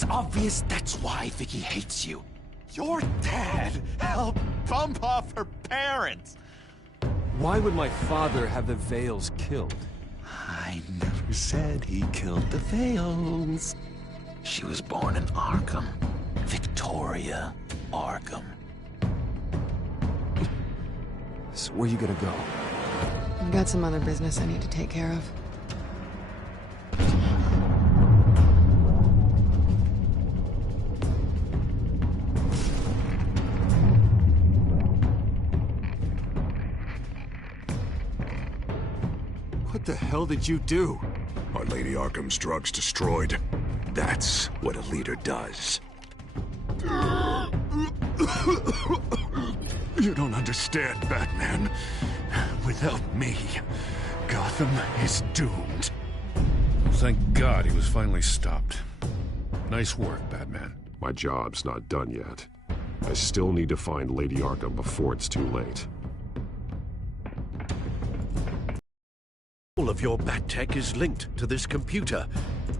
It's obvious that's why Vicky hates you. Your dad helped bump off her parents! Why would my father have the Vales killed? I never said he killed the Vales. She was born in Arkham. Victoria Arkham. So where you gonna go? I've got some other business I need to take care of. What the hell did you do? Are Lady Arkham's drugs destroyed? That's what a leader does. You don't understand, Batman. Without me, Gotham is doomed. Thank God he was finally stopped. Nice work, Batman. My job's not done yet. I still need to find Lady Arkham before it's too late. All of your Bat-Tech is linked to this computer.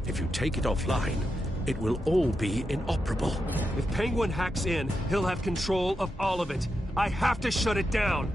If you take it offline, it will all be inoperable. If Penguin hacks in, he'll have control of all of it. I have to shut it down.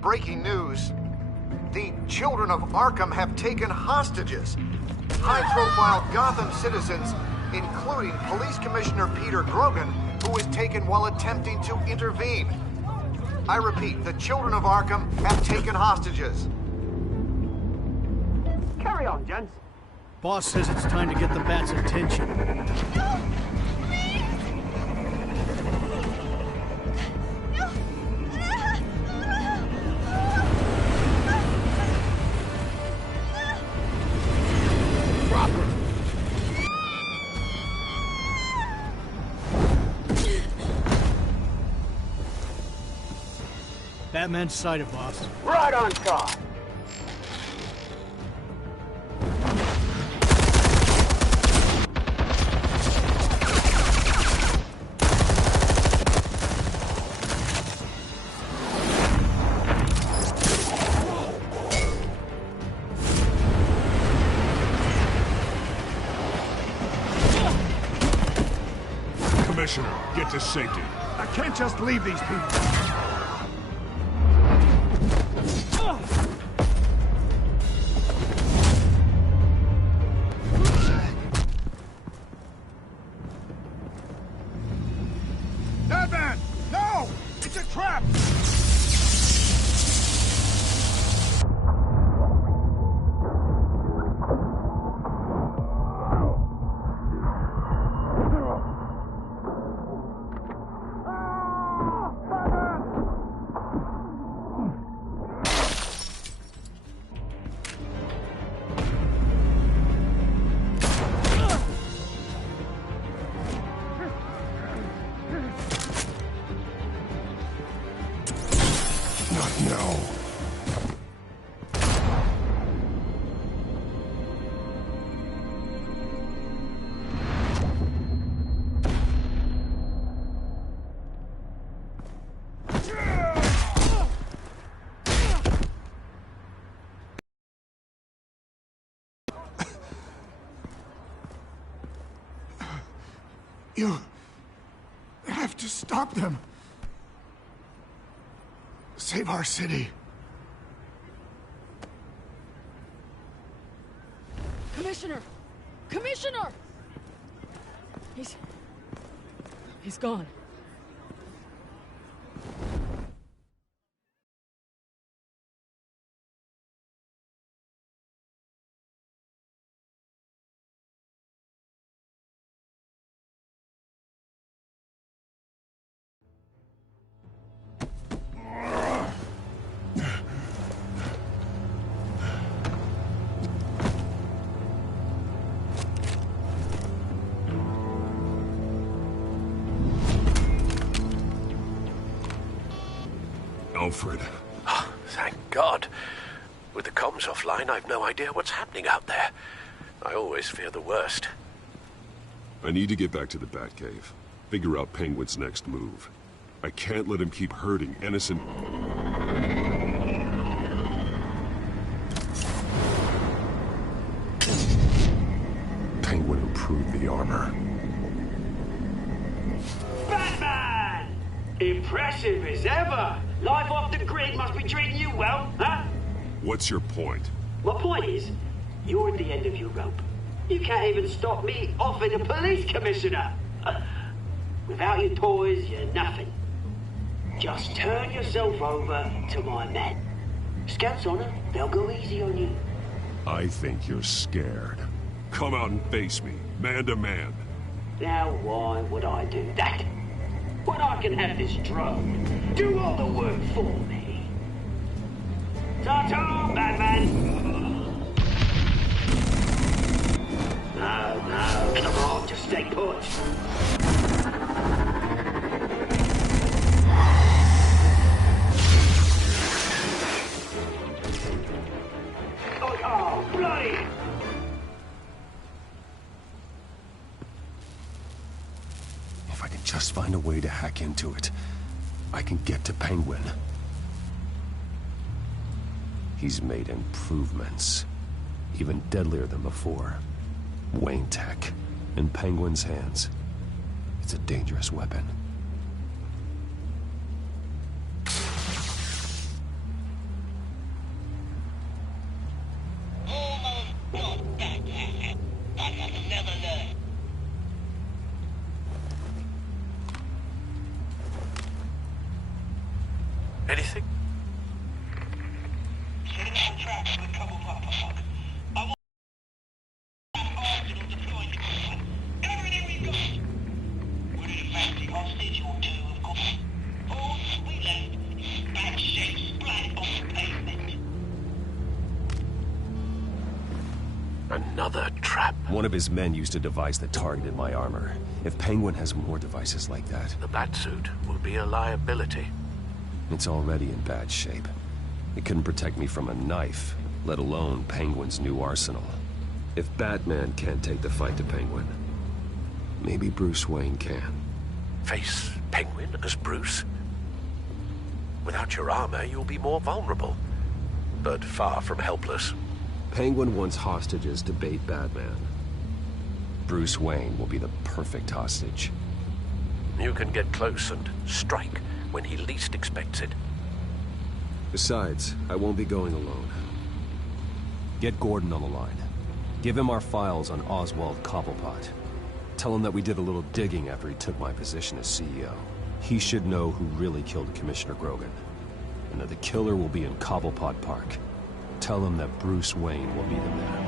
Breaking news. The children of Arkham have taken hostages. High-profile Gotham citizens, including Police Commissioner Peter Grogan, who was taken while attempting to intervene. I repeat, the children of Arkham have taken hostages. Carry on, gents. Boss says it's time to get the Bat's attention. No! Please! No! Drop her! Batman's sighted, boss. Right on top. Commissioner, get to safety. I can't just leave these people. Batman! No! It's a trap! No. You have to stop them. Save our city. Commissioner! Commissioner! He's gone. Alfred. Oh, thank God. With the comms offline, I've no idea what's happening out there. I always fear the worst. I need to get back to the Batcave. Figure out Penguin's next move. I can't let him keep hurting innocent... Penguin improved the armor. Batman! Impressive as ever. Life off the grid must be treating you well, huh? What's your point? My point is, you're at the end of your rope. You can't even stop me offing a police commissioner. Without your toys, you're nothing. Just turn yourself over to my men. Scouts honor, they'll go easy on you. I think you're scared. Come out and face me, man to man. Now why would I do that? When I can have this drone do all the work for me. Ta-ta, Batman! No, come on, just stay put. Oh, bloody! If I can just find a way to hack into it, I can get to Penguin. He's made improvements, even deadlier than before. Wayne Tech, in Penguin's hands. It's a dangerous weapon. Anything? Another trap. One of his men used a device that targeted my armor. If Penguin has more devices like that... The Batsuit will be a liability. It's already in bad shape. It couldn't protect me from a knife, let alone Penguin's new arsenal. If Batman can't take the fight to Penguin, maybe Bruce Wayne can. Face Penguin as Bruce? Without your armor, you'll be more vulnerable, but far from helpless. Penguin wants hostages to bait Batman. Bruce Wayne will be the perfect hostage. You can get close and strike when he least expects it. Besides, I won't be going alone. Get Gordon on the line. Give him our files on Oswald Cobblepot. Tell him that we did a little digging after he took my position as CEO. He should know who really killed Commissioner Grogan, and that the killer will be in Cobblepot Park. Tell him that Bruce Wayne will be the man.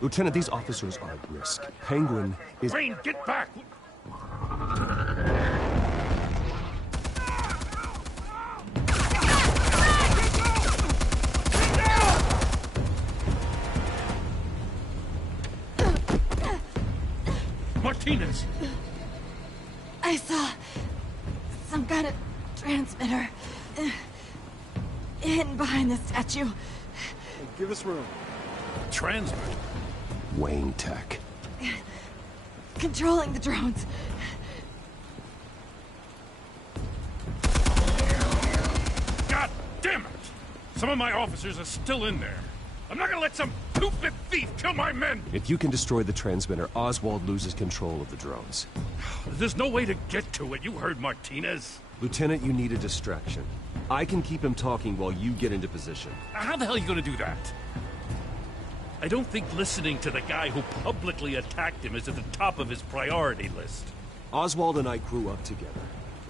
Lieutenant, these officers are at risk. Penguin is... Wayne, get back! Martinez! I saw some kind of transmitter hidden behind the statue. Hey, give us room. Transmit? Wayne Tech. Controlling the drones. God damn it! Some of my officers are still in there. I'm not gonna let some two-bit thief kill my men! If you can destroy the transmitter, Oswald loses control of the drones. There's no way to get to it. You heard Martinez. Lieutenant, you need a distraction. I can keep him talking while you get into position. How the hell are you gonna do that? I don't think listening to the guy who publicly attacked him is at the top of his priority list. Oswald and I grew up together.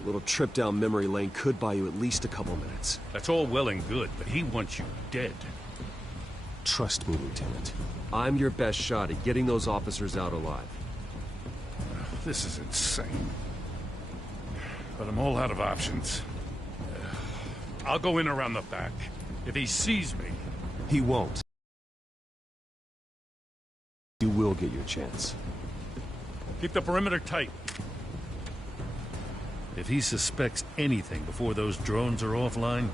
A little trip down memory lane could buy you at least a couple minutes. That's all well and good, but he wants you dead. Trust me, Lieutenant. I'm your best shot at getting those officers out alive. This is insane. But I'm all out of options. I'll go in around the back. If he sees me... He won't. You will get your chance. Keep the perimeter tight. If he suspects anything before those drones are offline,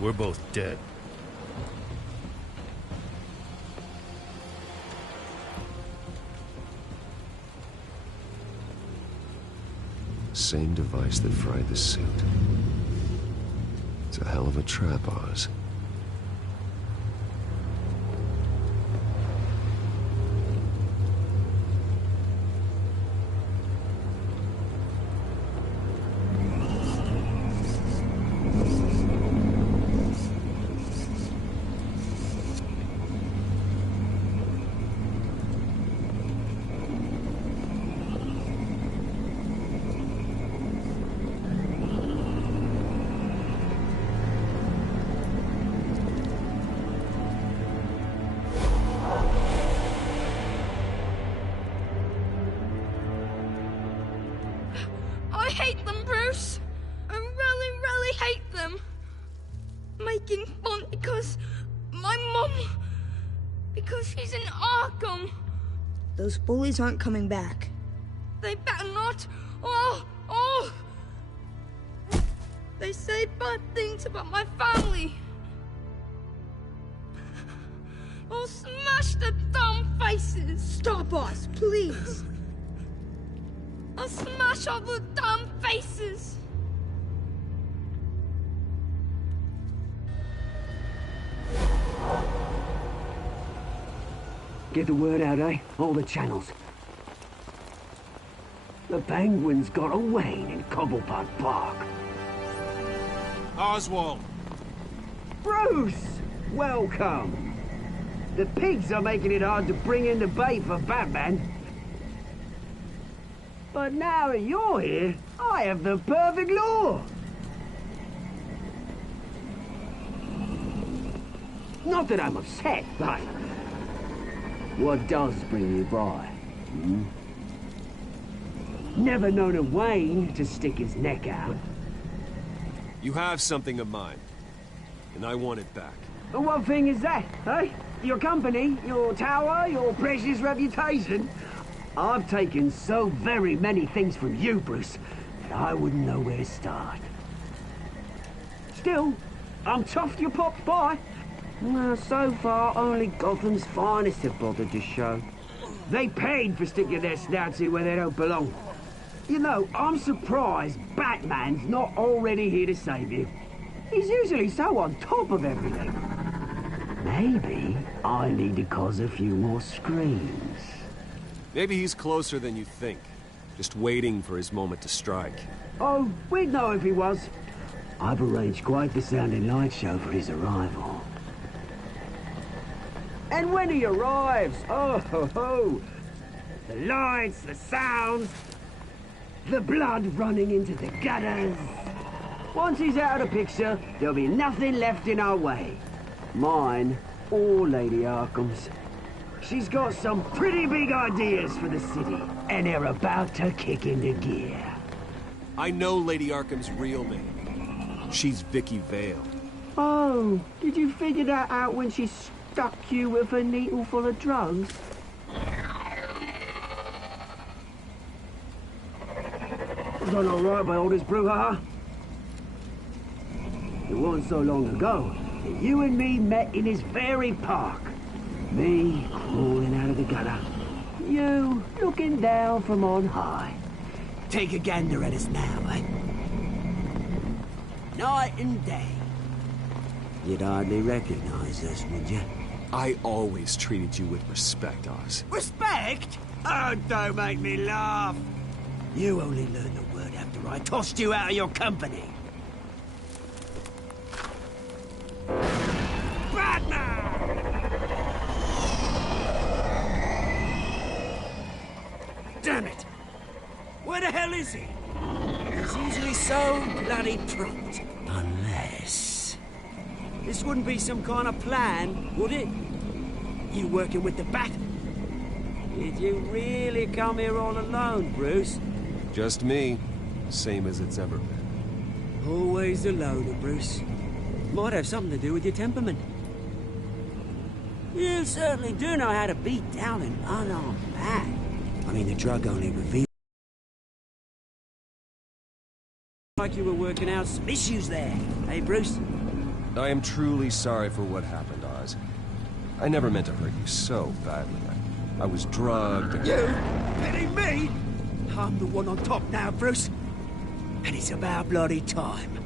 we're both dead. Same device that fried the suit. It's a hell of a trap, Oz. I hate them, Bruce. I really, really hate them. Making fun because my mum... because she's in Arkham. Those bullies aren't coming back. They better not. They say bad things about my family. I'll smash the dumb faces. Stop us, please. I'll smash all the dumb faces. Get the word out, eh? All the channels. The Penguins got away in Cobblepot Park. Oswald! Bruce! Welcome! The pigs are making it hard to bring in the bait for Batman. But now that you're here, I have the perfect lure! Not that I'm upset, but... what does bring you by? Hmm? Never known a Wayne to stick his neck out. You have something of mine, and I want it back. What thing is that, eh? Your company, your tower, your precious reputation? I've taken so very many things from you, Bruce, that I wouldn't know where to start. Still, I'm chuffed you popped by. Well, so far, only Gotham's finest have bothered to show. They paid for sticking their snouts here where they don't belong. You know, I'm surprised Batman's not already here to save you. He's usually so on top of everything. Maybe I need to cause a few more screams. Maybe he's closer than you think. Just waiting for his moment to strike. Oh, we'd know if he was. I've arranged quite the sounding light show for his arrival. And when he arrives, oh ho ho! The lights, the sounds, the blood running into the gutters. Once he's out of the picture, there'll be nothing left in our way. Mine or Lady Arkham's. She's got some pretty big ideas for the city, and they're about to kick into gear. I know Lady Arkham's real name. She's Vicky Vale. Oh, did you figure that out when she stuck you with a needle full of drugs? Done all right by all this brouhaha. It wasn't so long ago that you and me met in this very park. Me crawling out of the gutter. You looking down from on high. Take a gander at us now, eh? Night and day. You'd hardly recognize us, would you? I always treated you with respect, Oz. Respect? Oh, don't make me laugh. You only learned the word after I tossed you out of your company. Batman! Damn it! Where the hell is he? He's usually so bloody prompt. Unless... this wouldn't be some kind of plan, would it? You working with the Bat? Did you really come here all alone, Bruce? Just me. Same as it's ever been. Always a loner, Bruce. Might have something to do with your temperament. You certainly do know how to beat down an unarmed man. I mean, the drug only revealed... like you were working out some issues there, hey, Bruce? I am truly sorry for what happened, Oz. I never meant to hurt you so badly. I was drugged and... You? Pity me? I'm the one on top now, Bruce. And it's about bloody time.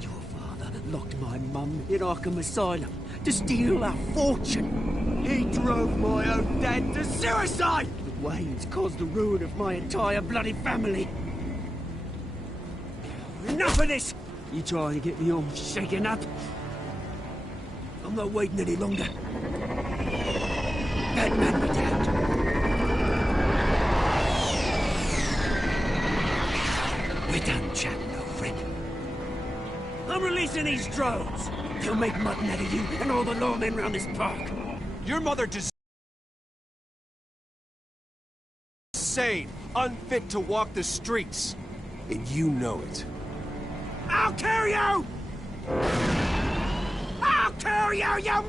Your father locked my mum in Arkham Asylum to steal our fortune. He drove my own dad to suicide! The Waynes caused the ruin of my entire bloody family. Enough of this! You trying to get me all shaken up? I'm not waiting any longer. Batman be damned. We're done chatting, old friend. I'm releasing these drones. They'll make mutton out of you and all the lawmen around this park. Your mother deserves... insane, unfit to walk the streets. And you know it. I'll kill you! I'll kill you, you...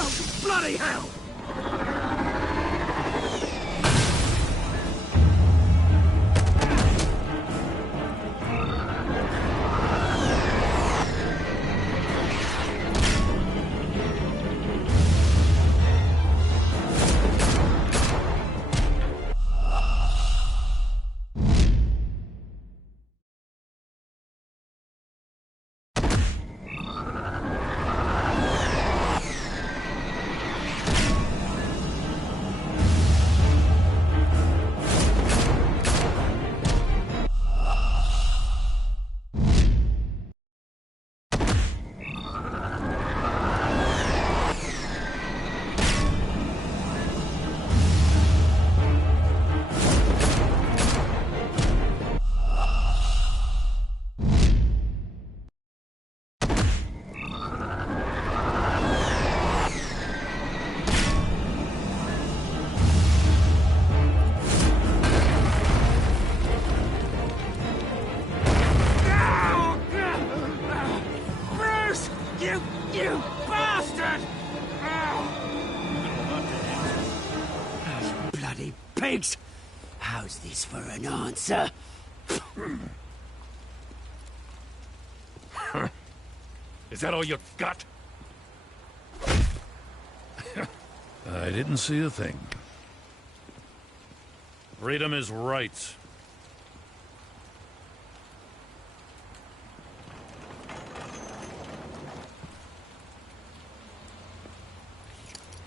Oh, bloody hell! You bastard! Bloody pigs! How's this for an answer? Is that all you've got? I didn't see a thing. Freedom is rights.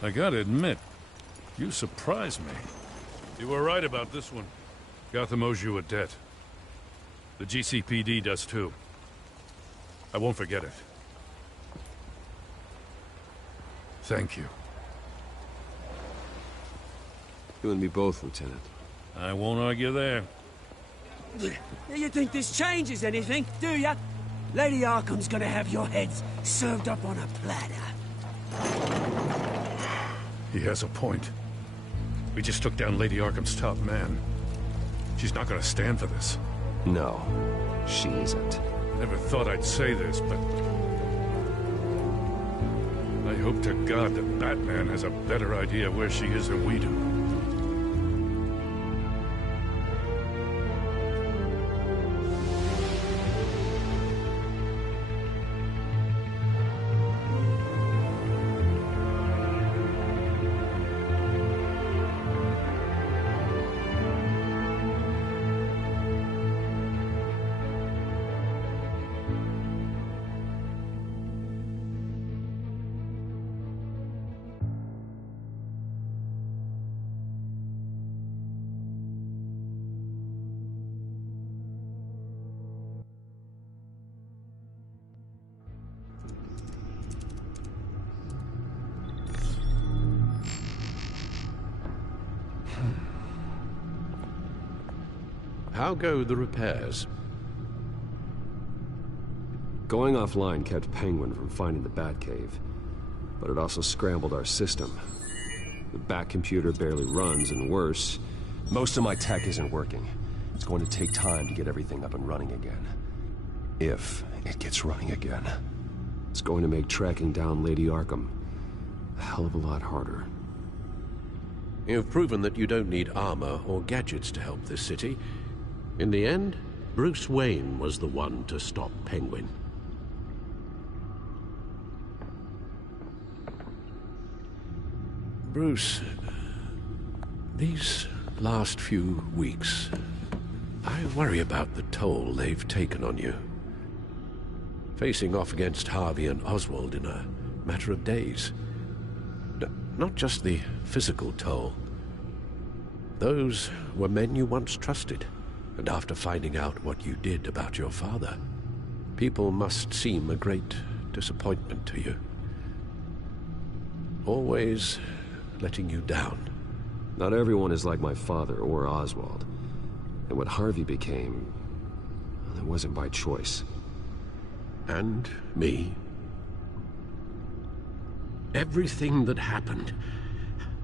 I gotta admit, you surprised me. You were right about this one. Gotham owes you a debt. The GCPD does too. I won't forget it. Thank you. You and me both, Lieutenant. I won't argue there. You think this changes anything, do ya? Lady Arkham's gonna have your heads served up on a platter. He has a point. We just took down Lady Arkham's top man. She's not gonna stand for this. No, she isn't. Never thought I'd say this, but... I hope to God that Batman has a better idea where she is than we do. How go the repairs? Going offline kept Penguin from finding the Batcave, but it also scrambled our system. The Bat computer barely runs, and worse, most of my tech isn't working. It's going to take time to get everything up and running again. If it gets running again. It's going to make tracking down Lady Arkham a hell of a lot harder. You've proven that you don't need armor or gadgets to help this city. In the end, Bruce Wayne was the one to stop Penguin. Bruce, these last few weeks, I worry about the toll they've taken on you. Facing off against Harvey and Oswald in a matter of days. Not just the physical toll. Those were men you once trusted, and after finding out what you did about your father, people must seem a great disappointment to you. Always letting you down. Not everyone is like my father or Oswald. And what Harvey became, well, it wasn't by choice. And me. Everything that happened,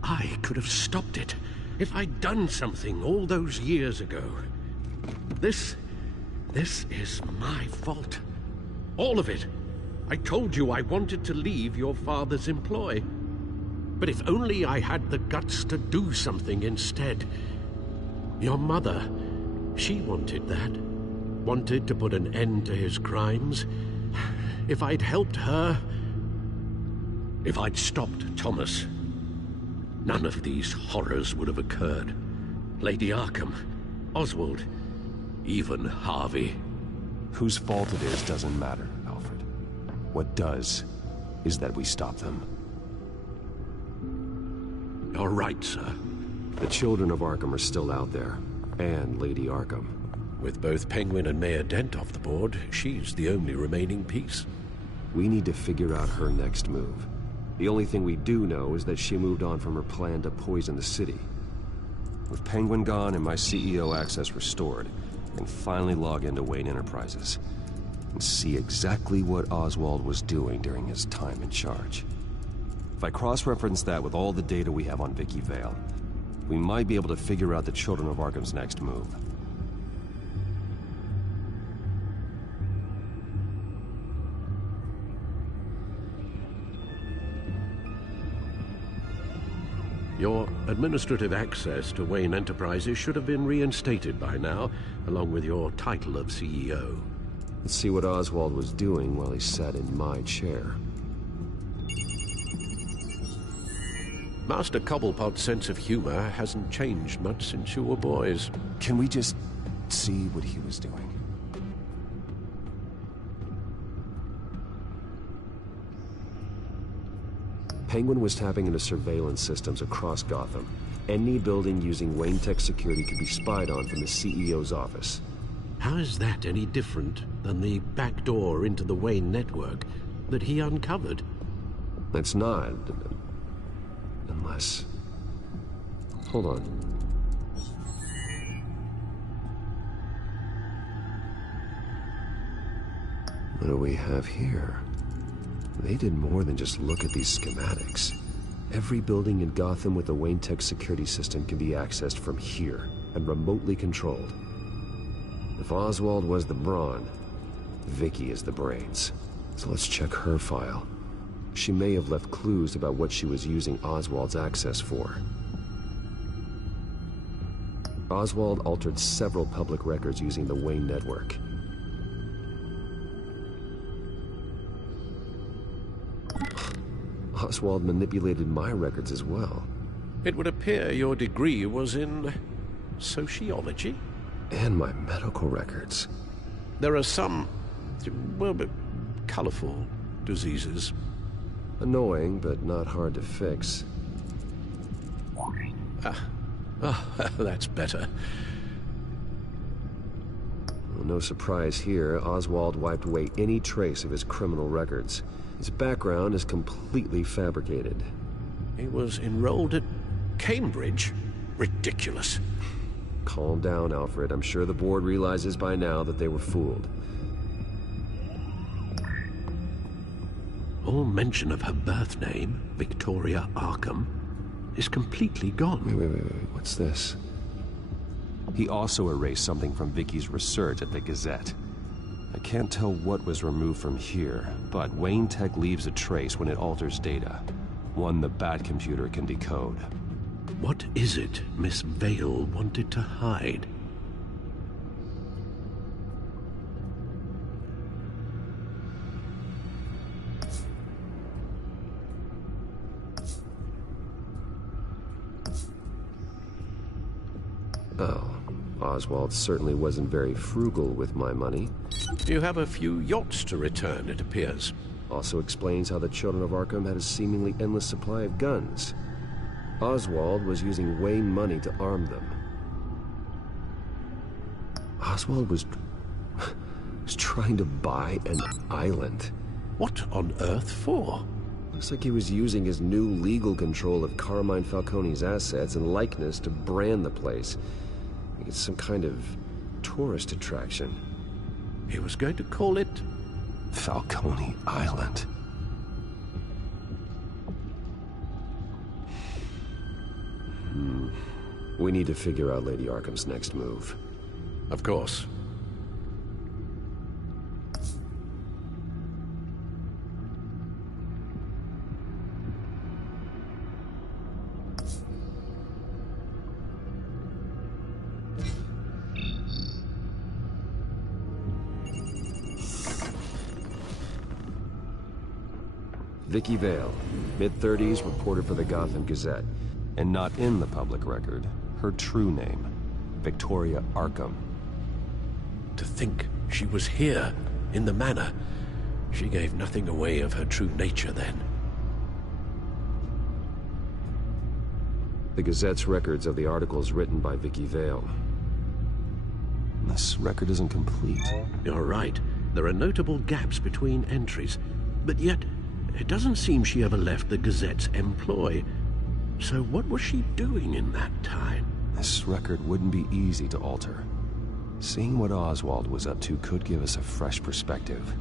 I could have stopped it if I'd done something all those years ago. This is my fault. All of it. I told you I wanted to leave your father's employ. But if only I had the guts to do something instead. Your mother, she wanted that. Wanted to put an end to his crimes. If I'd helped her, if I'd stopped Thomas, none of these horrors would have occurred. Lady Arkham, Oswald, even Harvey. Whose fault it is doesn't matter, Alfred. What does is that we stop them. You're right, sir. The children of Arkham are still out there, and Lady Arkham. With both Penguin and Mayor Dent off the board, she's the only remaining piece. We need to figure out her next move. The only thing we do know is that she moved on from her plan to poison the city. With Penguin gone and my CEO access restored, I can finally log into Wayne Enterprises and see exactly what Oswald was doing during his time in charge. If I cross-reference that with all the data we have on Vicky Vale, we might be able to figure out the Children of Arkham's next move. Your administrative access to Wayne Enterprises should have been reinstated by now, along with your title of CEO. Let's see what Oswald was doing while he sat in my chair. Master Cobblepot's sense of humor hasn't changed much since you were boys. Can we just see what he was doing? Penguin was tapping into surveillance systems across Gotham. Any building using Wayne Tech security could be spied on from the CEO's office. How is that any different than the back door into the Wayne network that he uncovered? That's not. Unless... Hold on. What do we have here? They did more than just look at these schematics. Every building in Gotham with a Wayne Tech security system can be accessed from here and remotely controlled. If Oswald was the brawn, Vicky is the brains. So let's check her file. She may have left clues about what she was using Oswald's access for. Oswald altered several public records using the Wayne network. Oswald manipulated my records as well. It would appear your degree was in sociology? And my medical records. There are some, well, colorful diseases. Annoying, but not hard to fix. That's better. Well, no surprise here, Oswald wiped away any trace of his criminal records. His background is completely fabricated. He was enrolled at Cambridge? Ridiculous. Calm down, Alfred. I'm sure the board realizes by now that they were fooled. All mention of her birth name, Victoria Arkham, is completely gone. Wait. What's this? He also erased something from Vicky's research at the Gazette. I can't tell what was removed from here, but Wayne Tech leaves a trace when it alters data. One the Bat computer can decode. What is it Miss Vale wanted to hide? Oh, Oswald certainly wasn't very frugal with my money. You have a few yachts to return, it appears. Also explains how the Children of Arkham had a seemingly endless supply of guns. Oswald was using Wayne money to arm them. Oswald was trying to buy an island. What on earth for? Looks like he was using his new legal control of Carmine Falcone's assets and likeness to brand the place. It's some kind of tourist attraction. He was going to call it Falcone Island. We need to figure out Lady Arkham's next move. Of course. Vicky Vale, mid-30s, reporter for the Gotham Gazette. And not in the public record, her true name, Victoria Arkham. To think she was here, in the manor. She gave nothing away of her true nature then. The Gazette's records of the articles written by Vicky Vale. This record isn't complete. You're right. There are notable gaps between entries. But yet, it doesn't seem she ever left the Gazette's employ. So what was she doing in that time? This record wouldn't be easy to alter. Seeing what Oswald was up to could give us a fresh perspective.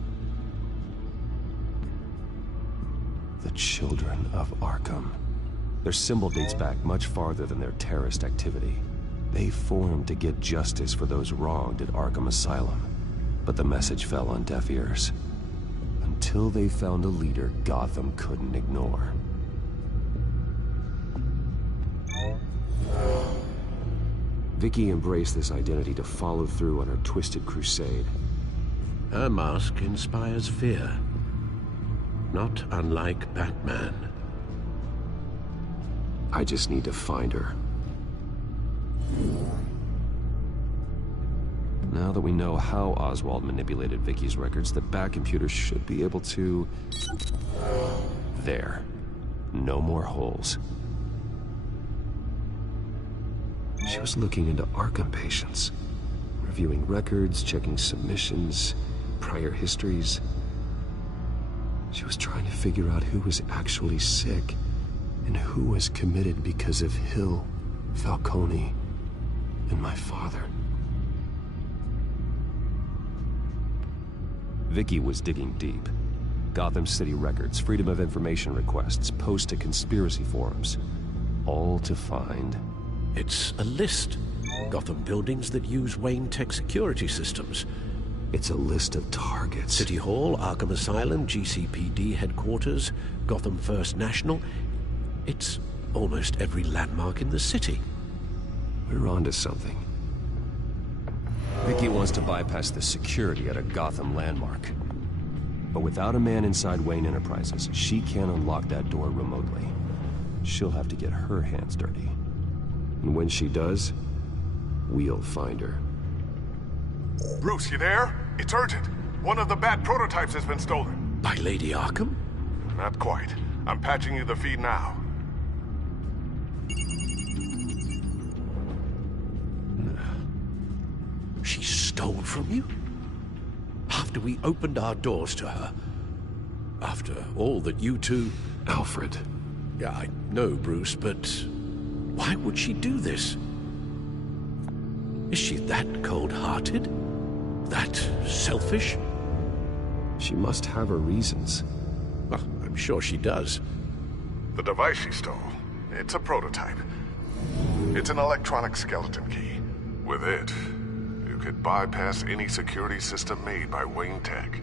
The Children of Arkham. Their symbol dates back much farther than their terrorist activity. They formed to get justice for those wronged at Arkham Asylum. But the message fell on deaf ears. Until they found a leader Gotham couldn't ignore. Vicky embraced this identity to follow through on her twisted crusade. Her mask inspires fear. Not unlike Batman. I just need to find her. Now that we know how Oswald manipulated Vicky's records, the Bat computer should be able to... There. No more holes. She was looking into Arkham patients, reviewing records, checking submissions, prior histories. She was trying to figure out who was actually sick and who was committed because of Hill, Falcone, and my father. Vicky was digging deep. Gotham City records, Freedom of Information requests, posts to conspiracy forums. All to find... It's a list. Gotham buildings that use Wayne Tech security systems. It's a list of targets. City Hall, Arkham Asylum, GCPD headquarters, Gotham First National. It's almost every landmark in the city. We're onto something. Vicky wants to bypass the security at a Gotham landmark. But without a man inside Wayne Enterprises, she can't unlock that door remotely. She'll have to get her hands dirty. And when she does, we'll find her. Bruce, you there? It's urgent. One of the Bat prototypes has been stolen. By Lady Arkham? Not quite. I'm patching you the feed now. She stole from you? After we opened our doors to her? After all that you two... Alfred. Yeah, I know, Bruce, but... why would she do this? Is she that cold-hearted? That selfish? She must have her reasons. Well, I'm sure she does. The device she stole, it's a prototype. It's an electronic skeleton key. With it, you could bypass any security system made by Wayne Tech.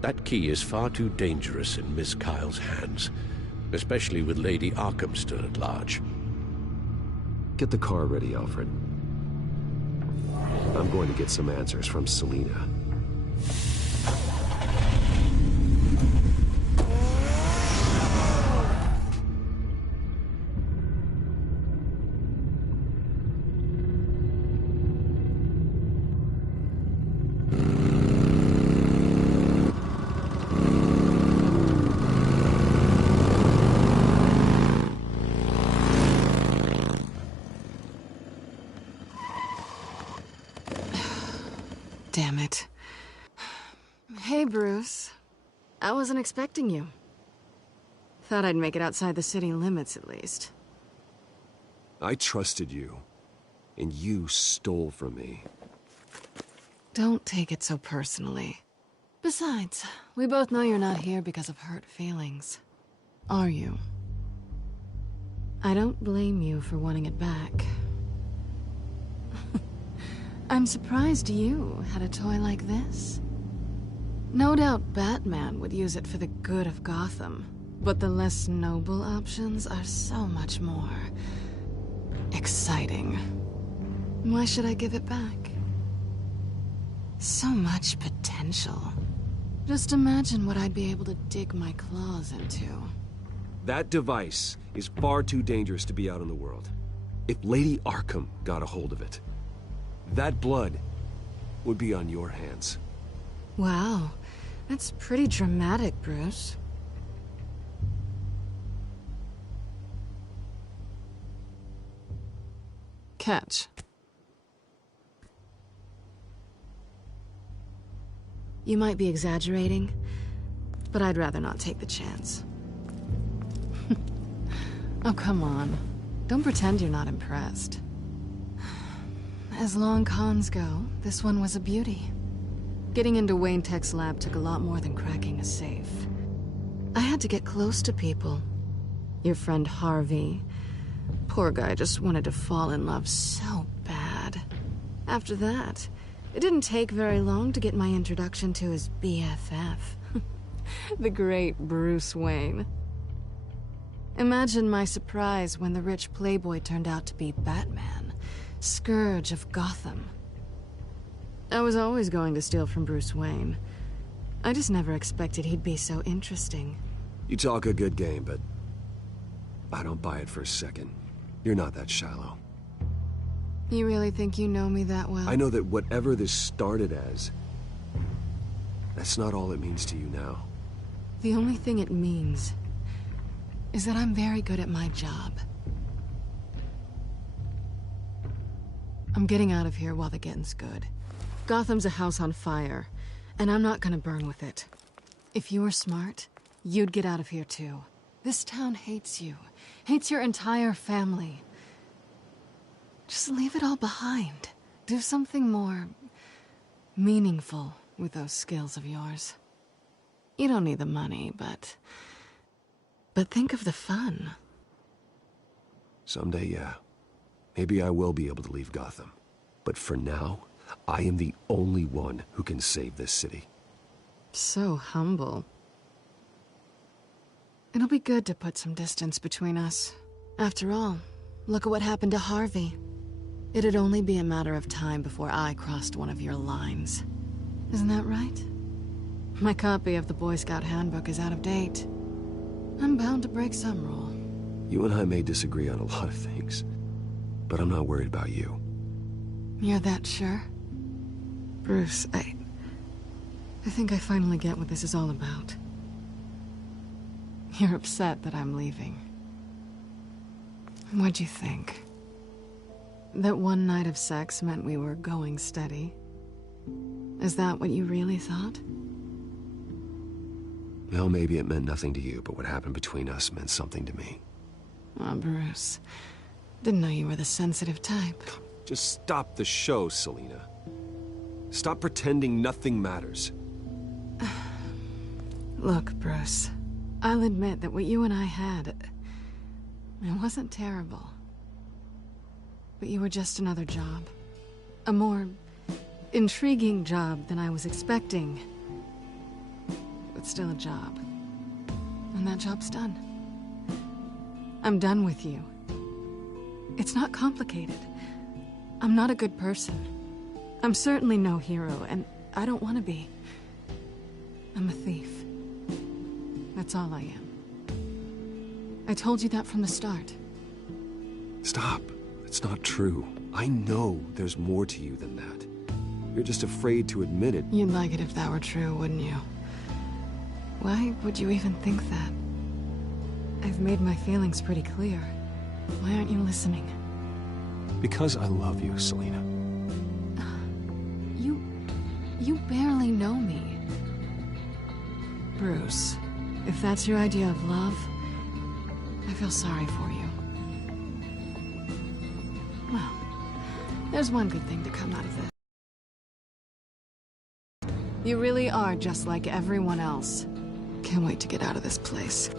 That key is far too dangerous in Miss Kyle's hands, especially with Lady Arkham still at large. Get the car ready, Alfred. I'm going to get some answers from Selina. Damn it. Hey, Bruce. I wasn't expecting you. Thought I'd make it outside the city limits, at least. I trusted you, and you stole from me. Don't take it so personally. Besides, we both know you're not here because of hurt feelings. Are you? I don't blame you for wanting it back. I'm surprised you had a toy like this. No doubt Batman would use it for the good of Gotham, but the less noble options are so much more exciting. Why should I give it back? So much potential. Just imagine what I'd be able to dig my claws into. That device is far too dangerous to be out in the world. If Lady Arkham got a hold of it, that blood would be on your hands. Wow, that's pretty dramatic, Bruce. Catch. You might be exaggerating, but I'd rather not take the chance. Oh, come on. Don't pretend you're not impressed. As long cons go, this one was a beauty. Getting into Wayne Tech's lab took a lot more than cracking a safe. I had to get close to people. Your friend Harvey. Poor guy just wanted to fall in love so bad. After that, it didn't take very long to get my introduction to his BFF. The great Bruce Wayne. Imagine my surprise when the rich playboy turned out to be Batman, Scourge of Gotham. I was always going to steal from Bruce Wayne. I just never expected he'd be so interesting. You talk a good game, but I don't buy it for a second. You're not that shallow. You really think you know me that well? I know that whatever this started as, that's not all it means to you now. The only thing it means is that I'm very good at my job. I'm getting out of here while the getting's good. Gotham's a house on fire, and I'm not gonna burn with it. If you were smart, you'd get out of here too. This town hates you, hates your entire family. Just leave it all behind. Do something more meaningful with those skills of yours. You don't need the money, but think of the fun. Someday, yeah. Maybe I will be able to leave Gotham. But for now, I am the only one who can save this city. So humble. It'll be good to put some distance between us. After all, look at what happened to Harvey. It'd only be a matter of time before I crossed one of your lines. Isn't that right? My copy of the Boy Scout Handbook is out of date. I'm bound to break some rule. You and I may disagree on a lot of things, but I'm not worried about you. You're that sure? Bruce, I think I finally get what this is all about. You're upset that I'm leaving. What'd you think? That one night of sex meant we were going steady? Is that what you really thought? Well, maybe it meant nothing to you, but what happened between us meant something to me. Oh, Bruce. Didn't know you were the sensitive type. Just stop the show, Selina. Stop pretending nothing matters. Look, Bruce. I'll admit that what you and I had, it wasn't terrible. But you were just another job. A more intriguing job than I was expecting. But still a job. And that job's done. I'm done with you. It's not complicated. I'm not a good person. I'm certainly no hero, and I don't want to be. I'm a thief. That's all I am. I told you that from the start. Stop. It's not true. I know there's more to you than that. You're just afraid to admit it. You'd like it if that were true, wouldn't you? Why would you even think that? I've made my feelings pretty clear. Why aren't you listening? Because I love you, Selina. You barely know me. Bruce, if that's your idea of love, I feel sorry for you. Well, there's one good thing to come out of this. You really are just like everyone else. Can't wait to get out of this place.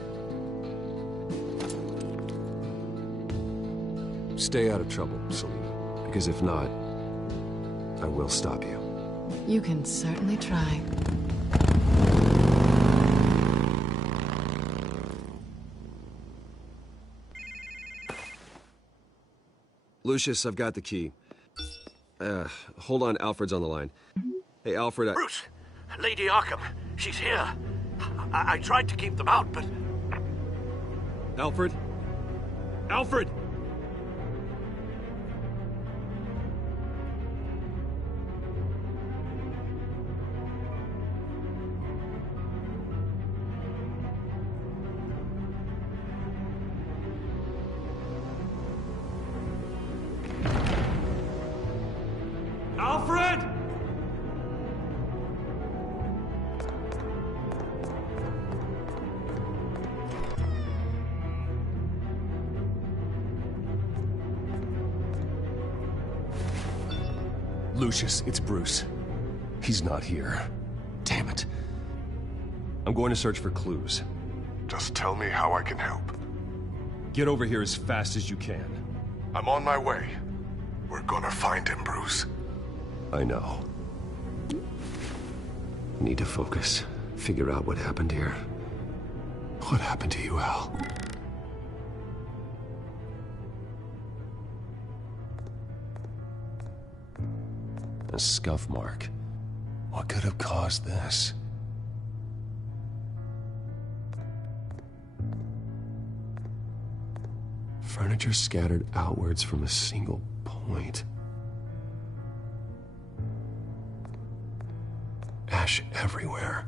Stay out of trouble, Selina. Because if not, I will stop you. You can certainly try. Lucius, I've got the key. Hold on, Alfred's on the line. Hey, Alfred, Bruce! Lady Arkham, she's here. I tried to keep them out, but... Alfred? Alfred! Alfred! Lucius, it's Bruce. He's not here. Damn it. I'm going to search for clues. Just tell me how I can help. Get over here as fast as you can. I'm on my way. We're gonna find him, Bruce. I know. Need to focus. Figure out what happened here. What happened to you, Al? A scuff mark. What could have caused this? Furniture scattered outwards from a single point. Ash everywhere.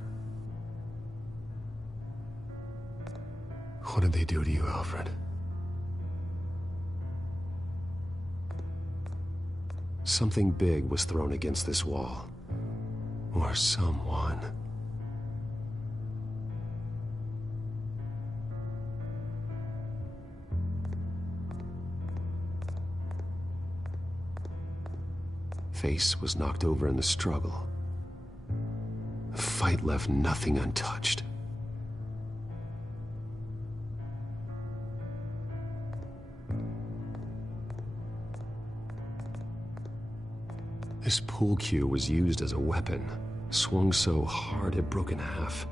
What did they do to you, Alfred? Something big was thrown against this wall. Or someone. Face was knocked over in the struggle. The fight left nothing untouched. This pool cue was used as a weapon, swung so hard it broke in half.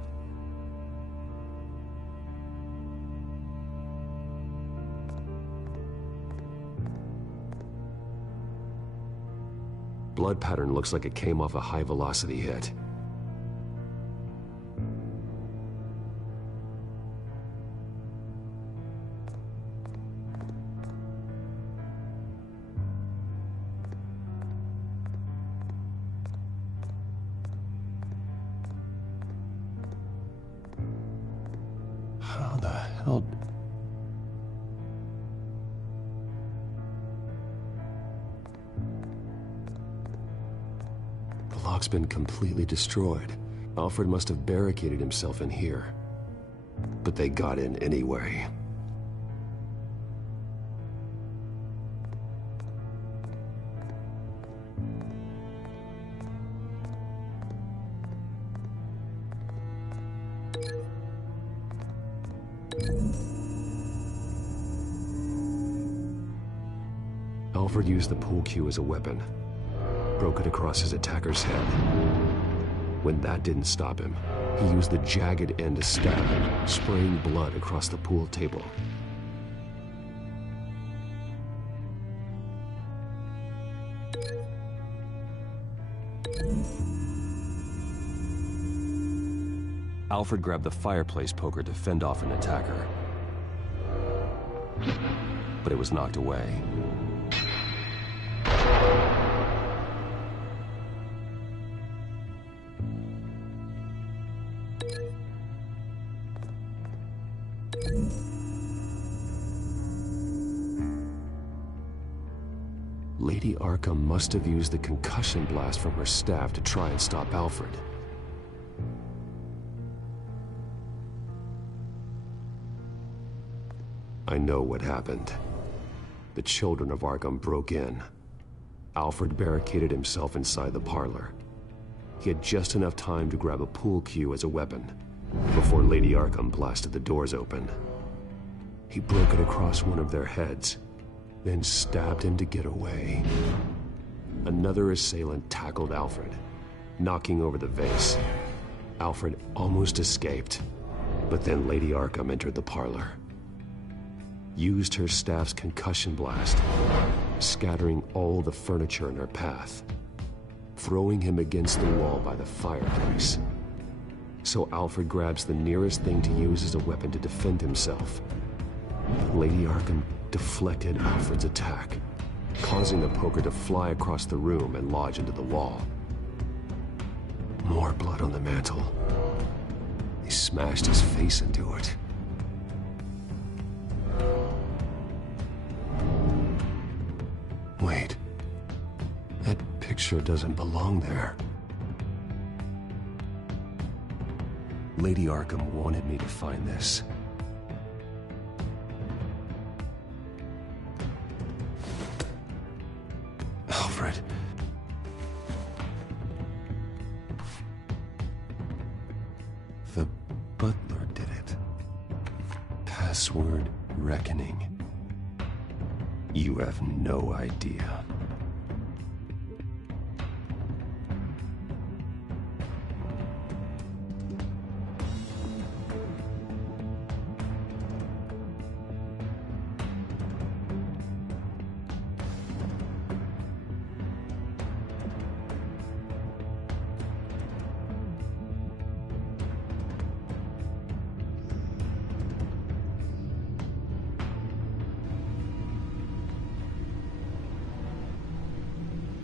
Blood pattern looks like it came off a high-velocity hit. How the hell... The lock's been completely destroyed. Alfred must have barricaded himself in here. But they got in anyway. Alfred used the pool cue as a weapon, broke it across his attacker's head. When that didn't stop him, he used the jagged end to stab him, spraying blood across the pool table. Alfred grabbed the fireplace poker to fend off an attacker, but it was knocked away. Lady Arkham must have used the concussion blast from her staff to try and stop Alfred. I know what happened. The children of Arkham broke in. Alfred barricaded himself inside the parlor. He had just enough time to grab a pool cue as a weapon before Lady Arkham blasted the doors open. He broke it across one of their heads, then stabbed him to get away. Another assailant tackled Alfred, knocking over the vase. Alfred almost escaped, but then Lady Arkham entered the parlor, used her staff's concussion blast, scattering all the furniture in her path, throwing him against the wall by the fireplace. So Alfred grabs the nearest thing to use as a weapon to defend himself. Lady Arkham deflected Alfred's attack, causing the poker to fly across the room and lodge into the wall. More blood on the mantel. He smashed his face into it. Wait. That picture doesn't belong there. Lady Arkham wanted me to find this. Alfred. The butler did it. Password reckoning. You have no idea.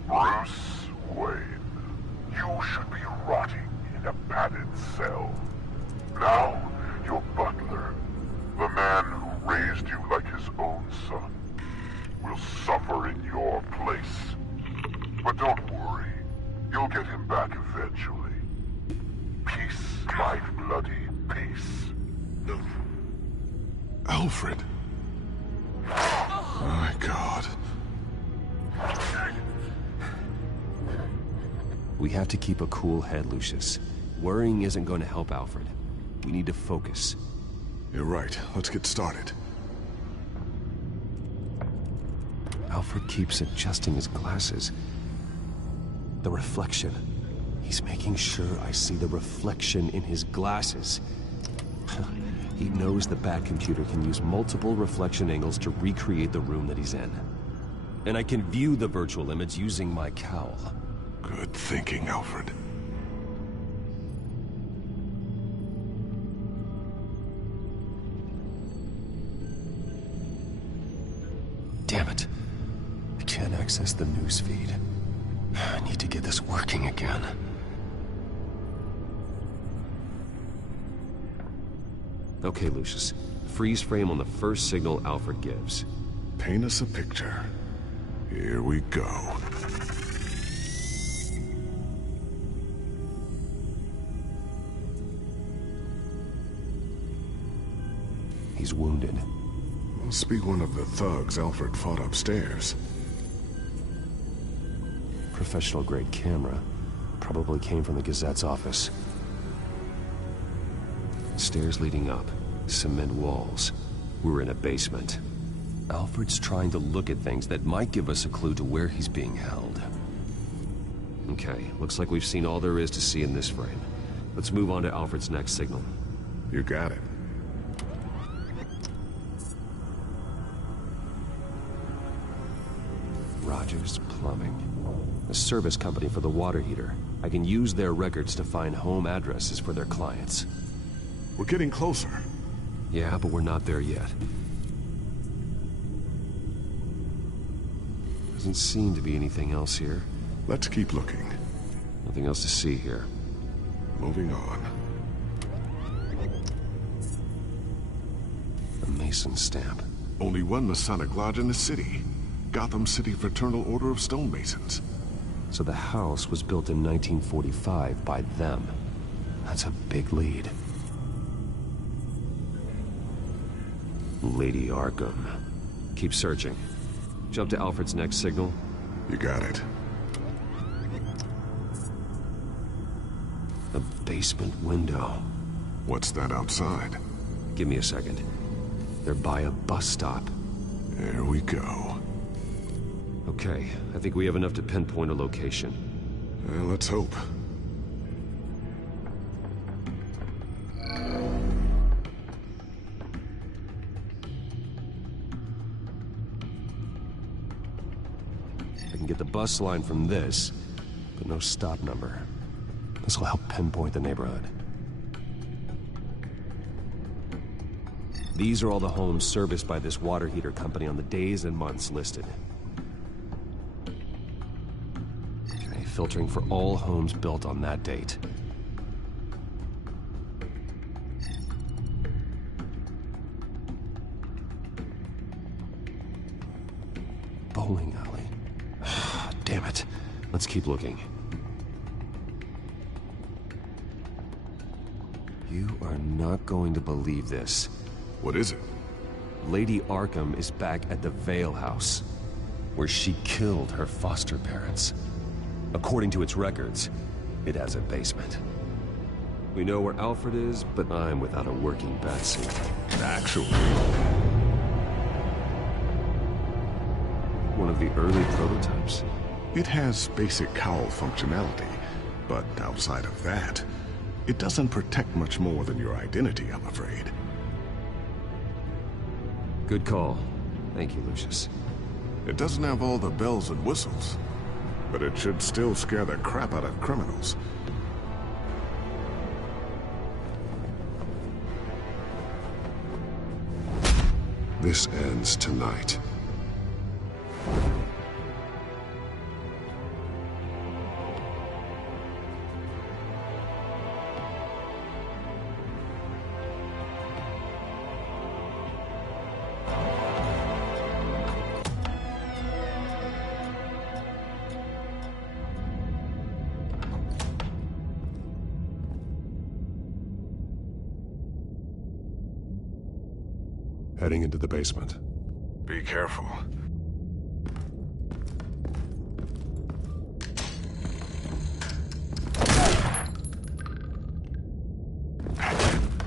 Bruce Wayne, you should be rotting in a padded cell. Now, your butler, the man who raised you like his own son, will suffer in your place. But don't worry, you'll get him back eventually. Peace, my bloody peace. Alfred. My God. We have to keep a cool head, Lucius. Worrying isn't going to help Alfred. We need to focus. You're right. Let's get started. Alfred keeps adjusting his glasses. The reflection. He's making sure I see the reflection in his glasses. He knows the Bat-computer can use multiple reflection angles to recreate the room that he's in. And I can view the virtual image using my cowl. Good thinking, Alfred. Damn it. I can't access the news feed. I need to get this working again. Okay, Lucius. Freeze frame on the first signal Alfred gives. Paint us a picture. Here we go. He's wounded. Must be one of the thugs Alfred fought upstairs. Professional-grade camera. Probably came from the Gazette's office. Stairs leading up. Cement walls. We're in a basement. Alfred's trying to look at things that might give us a clue to where he's being held. Okay, looks like we've seen all there is to see in this frame. Let's move on to Alfred's next signal. You got it. Rogers Plumbing. A service company for the water heater. I can use their records to find home addresses for their clients. We're getting closer. Yeah, but we're not there yet. Doesn't seem to be anything else here. Let's keep looking. Nothing else to see here. Moving on. A Mason stamp. Only one Masonic lodge in the city. Gotham City Fraternal Order of Stonemasons. So the house was built in 1945 by them. That's a big lead. Lady Arkham. Keep searching. Jump to Alfred's next signal. You got it. A basement window. What's that outside? Give me a second. They're by a bus stop. There we go. Okay, I think we have enough to pinpoint a location. Let's hope. I can get the bus line from this, but no stop number. This will help pinpoint the neighborhood. These are all the homes serviced by this water heater company on the days and months listed. Okay, filtering for all homes built on that date. Bowling alley. Damn it. Let's keep looking. You are not going to believe this. What is it? Lady Arkham is back at the Vale House, where she killed her foster parents. According to its records, it has a basement. We know where Alfred is, but I'm without a working batsuit. Actually. One of the early prototypes. It has basic cowl functionality, but outside of that, it doesn't protect much more than your identity, I'm afraid. Good call. Thank you, Lucius. It doesn't have all the bells and whistles, but it should still scare the crap out of criminals. This ends tonight. Heading into the basement. Be careful.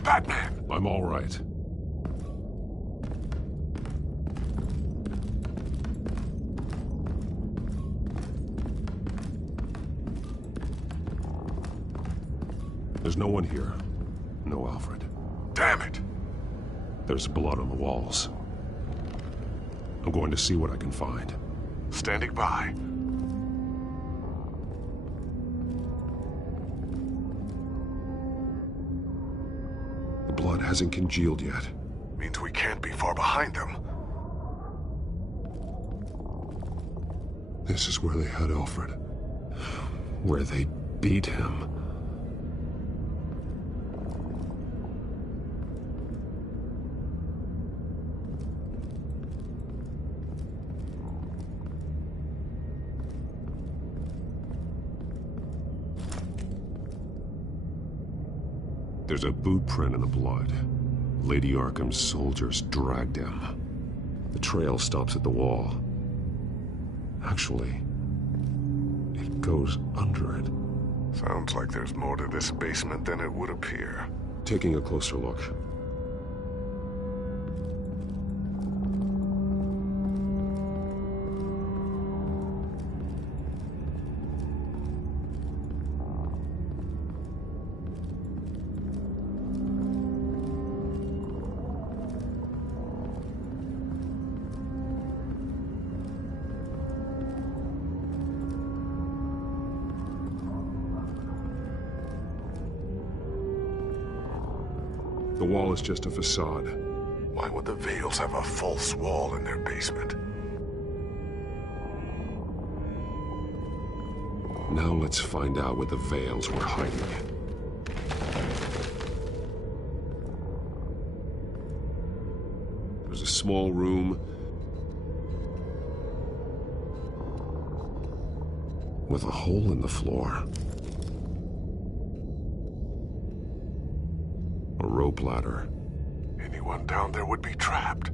Batman! I'm all right. There's no one here. No Alfred. Damn it! There's blood on the walls. I'm going to see what I can find. Standing by. The blood hasn't congealed yet. Means we can't be far behind them. This is where they had Alfred. Where they beat him. There's a boot print in the blood. Lady Arkham's soldiers dragged him. The trail stops at the wall. Actually, it goes under it. Sounds like there's more to this basement than it would appear. Taking a closer look. The wall is just a facade. Why would the Vales have a false wall in their basement? Now let's find out where the Vales were hiding. There's a small room with a hole in the floor. A rope ladder. Anyone down there would be trapped.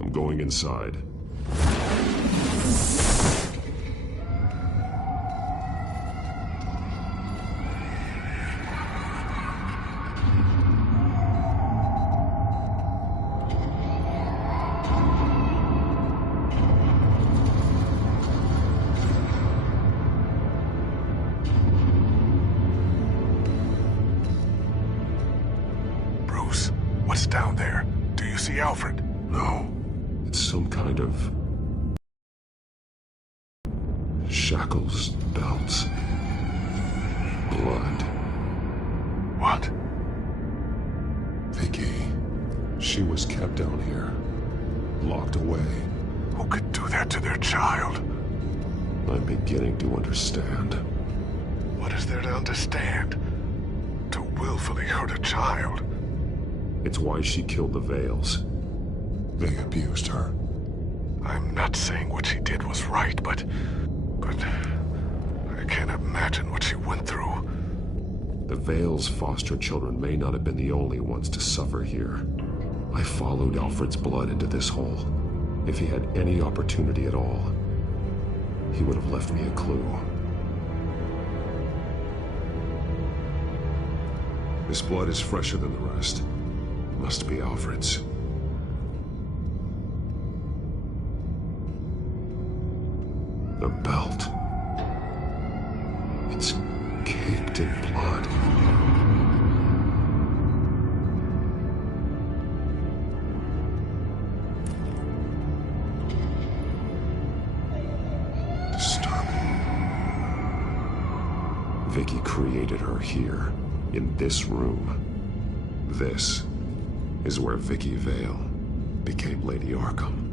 I'm going inside. Bruce, what's down there? Do you see Alfred? No. It's some kind of... shackles, belts, blood. What? Vicky. She was kept down here. Locked away. Who could do that to their child? I'm beginning to understand. What is there to understand? To willfully hurt a child? It's why she killed the Vales. They abused her. I'm not saying what she did was right, but I can't imagine what she went through. The Vales' foster children may not have been the only ones to suffer here. I followed Alfred's blood into this hole. If he had any opportunity at all, he would have left me a clue. This blood is fresher than the rest. Must be Alfred's. The belt. It's caked in blood. Disturbing. Vicky created her here, in this room. This is where Vicky Vale became Lady Arkham.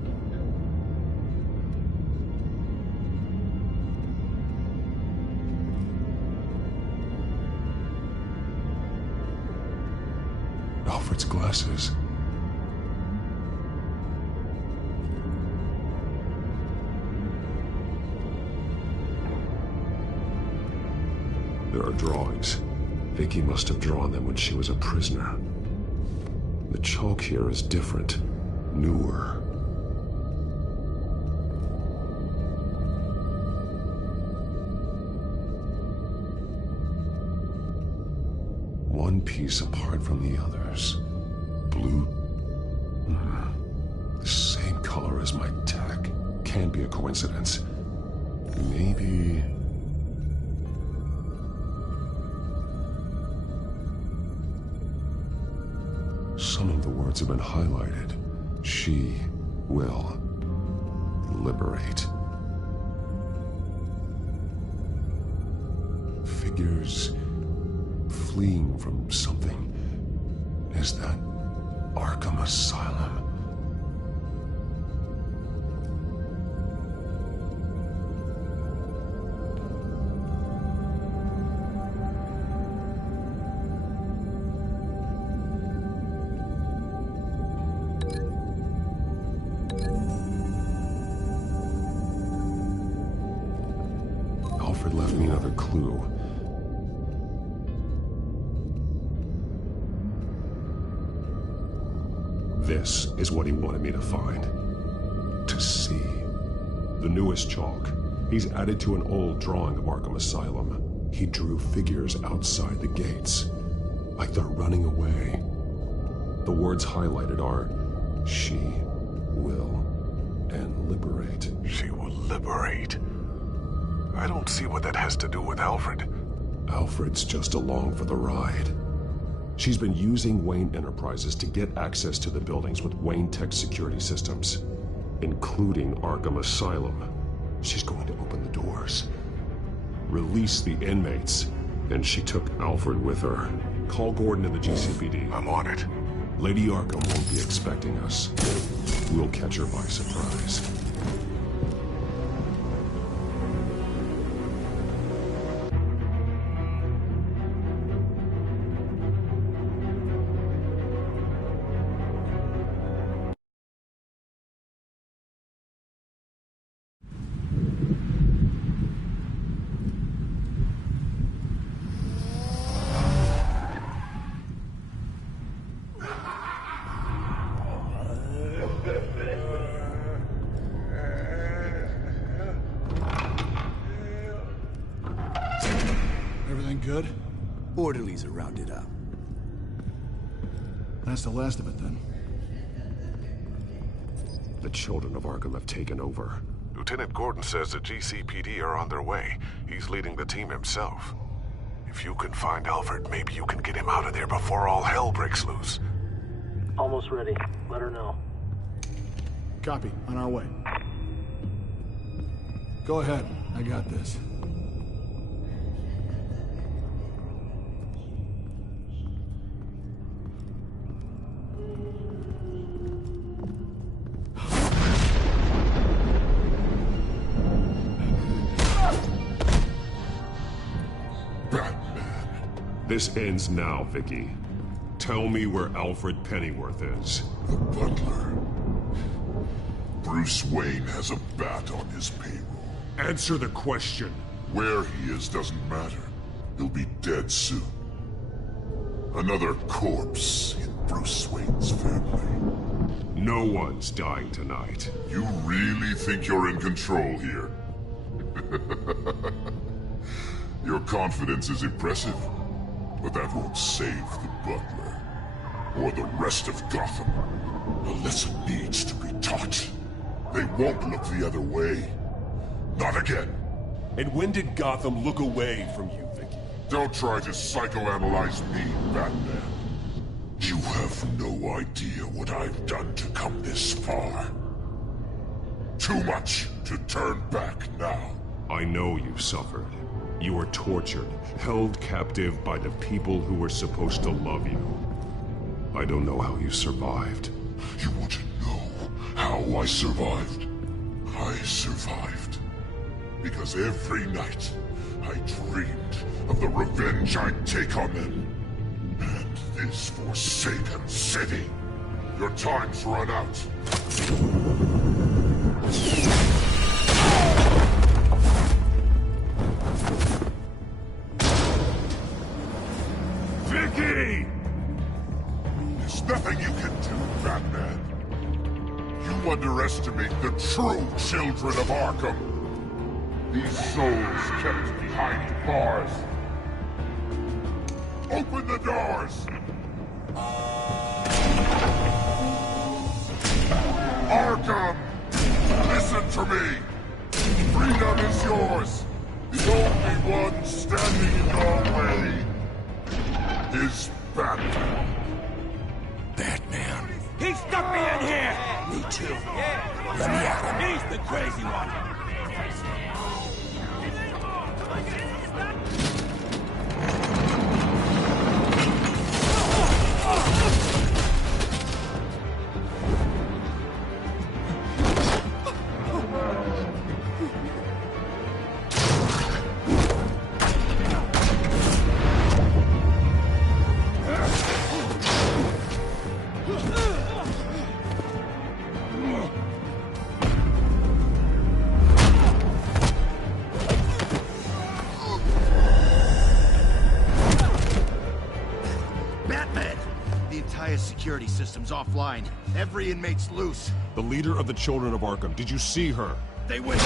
Alfred's glasses. There are drawings. Vicky must have drawn them when she was a prisoner. The chalk here is different, newer. One piece apart from the others. Blue. The same color as my tech. Can't be a coincidence. Maybe... Some of the words have been highlighted. She will liberate. Figures fleeing from something. Is that Arkham Asylum? Alfred left me another clue. This is what he wanted me to find. To see. The newest chalk. He's added to an old drawing of Arkham Asylum. He drew figures outside the gates. Like they're running away. The words highlighted are, she will and liberate. She will liberate? I don't see what that has to do with Alfred. Alfred's just along for the ride. She's been using Wayne Enterprises to get access to the buildings with Wayne Tech security systems, including Arkham Asylum. She's going to open the doors, release the inmates, and she took Alfred with her. Call Gordon and the GCPD. I'm on it. Lady Arkham won't be expecting us. We'll catch her by surprise. Everything good? Orderlies are rounded up. That's the last of it, then. The children of Arkham have taken over. Lieutenant Gordon says the GCPD are on their way. He's leading the team himself. If you can find Alfred, maybe you can get him out of there before all hell breaks loose. Almost ready. Let her know. Copy. On our way. Go ahead. I got this. This ends now, Vicky. Tell me where Alfred Pennyworth is. The butler. Bruce Wayne has a bat on his payroll. Answer the question. Where he is doesn't matter. He'll be dead soon. Another corpse in Bruce Wayne's family. No one's dying tonight. You really think you're in control here? Your confidence is impressive, but that won't save the butler. Or the rest of Gotham. A lesson needs to be taught. They won't look the other way. Not again. And when did Gotham look away from you, Vicky? Don't try to psychoanalyze me, Batman. You have no idea what I've done to come this far. Too much to turn back now. I know you suffered. You were tortured, held captive by the people who were supposed to love you. I don't know how you survived. You want to know how I survived? I survived because every night I dreamed of the revenge I'd take on them. And this forsaken city. Your time's run out. Vicky! There's nothing you can do, Batman. You underestimate the true children of Arkham. These souls kept behind bars. Open the doors! Arkham! Listen to me! Freedom is yours! The only one standing in your way is Batman. Batman. He stuck me in here! Me too. Let me at him. He's the crazy one! Security system's offline. Every inmate's loose. The leader of the Children of Arkham, did you see her? They went.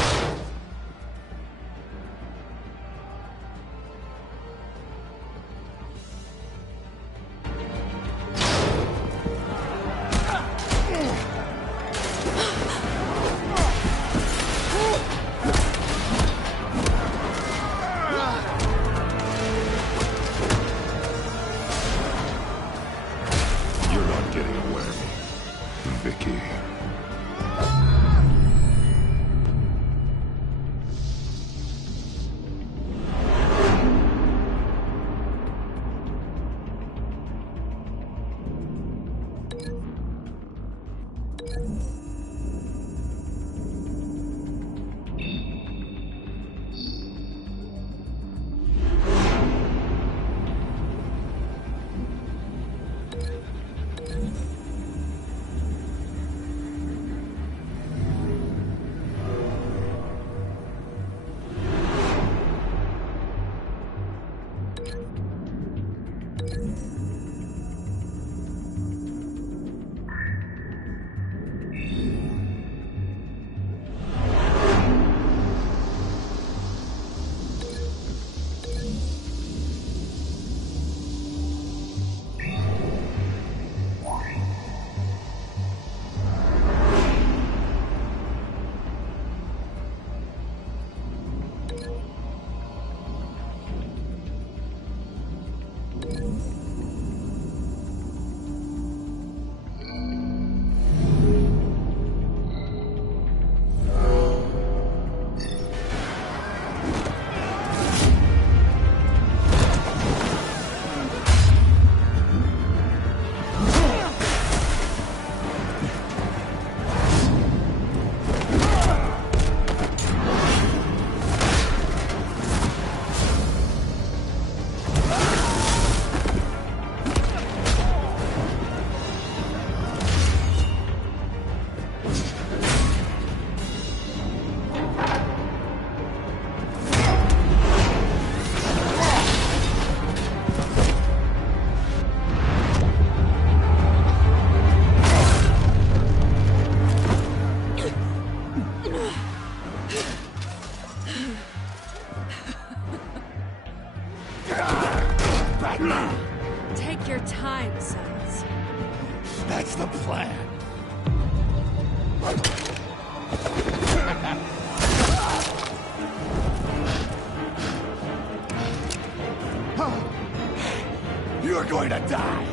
going to die!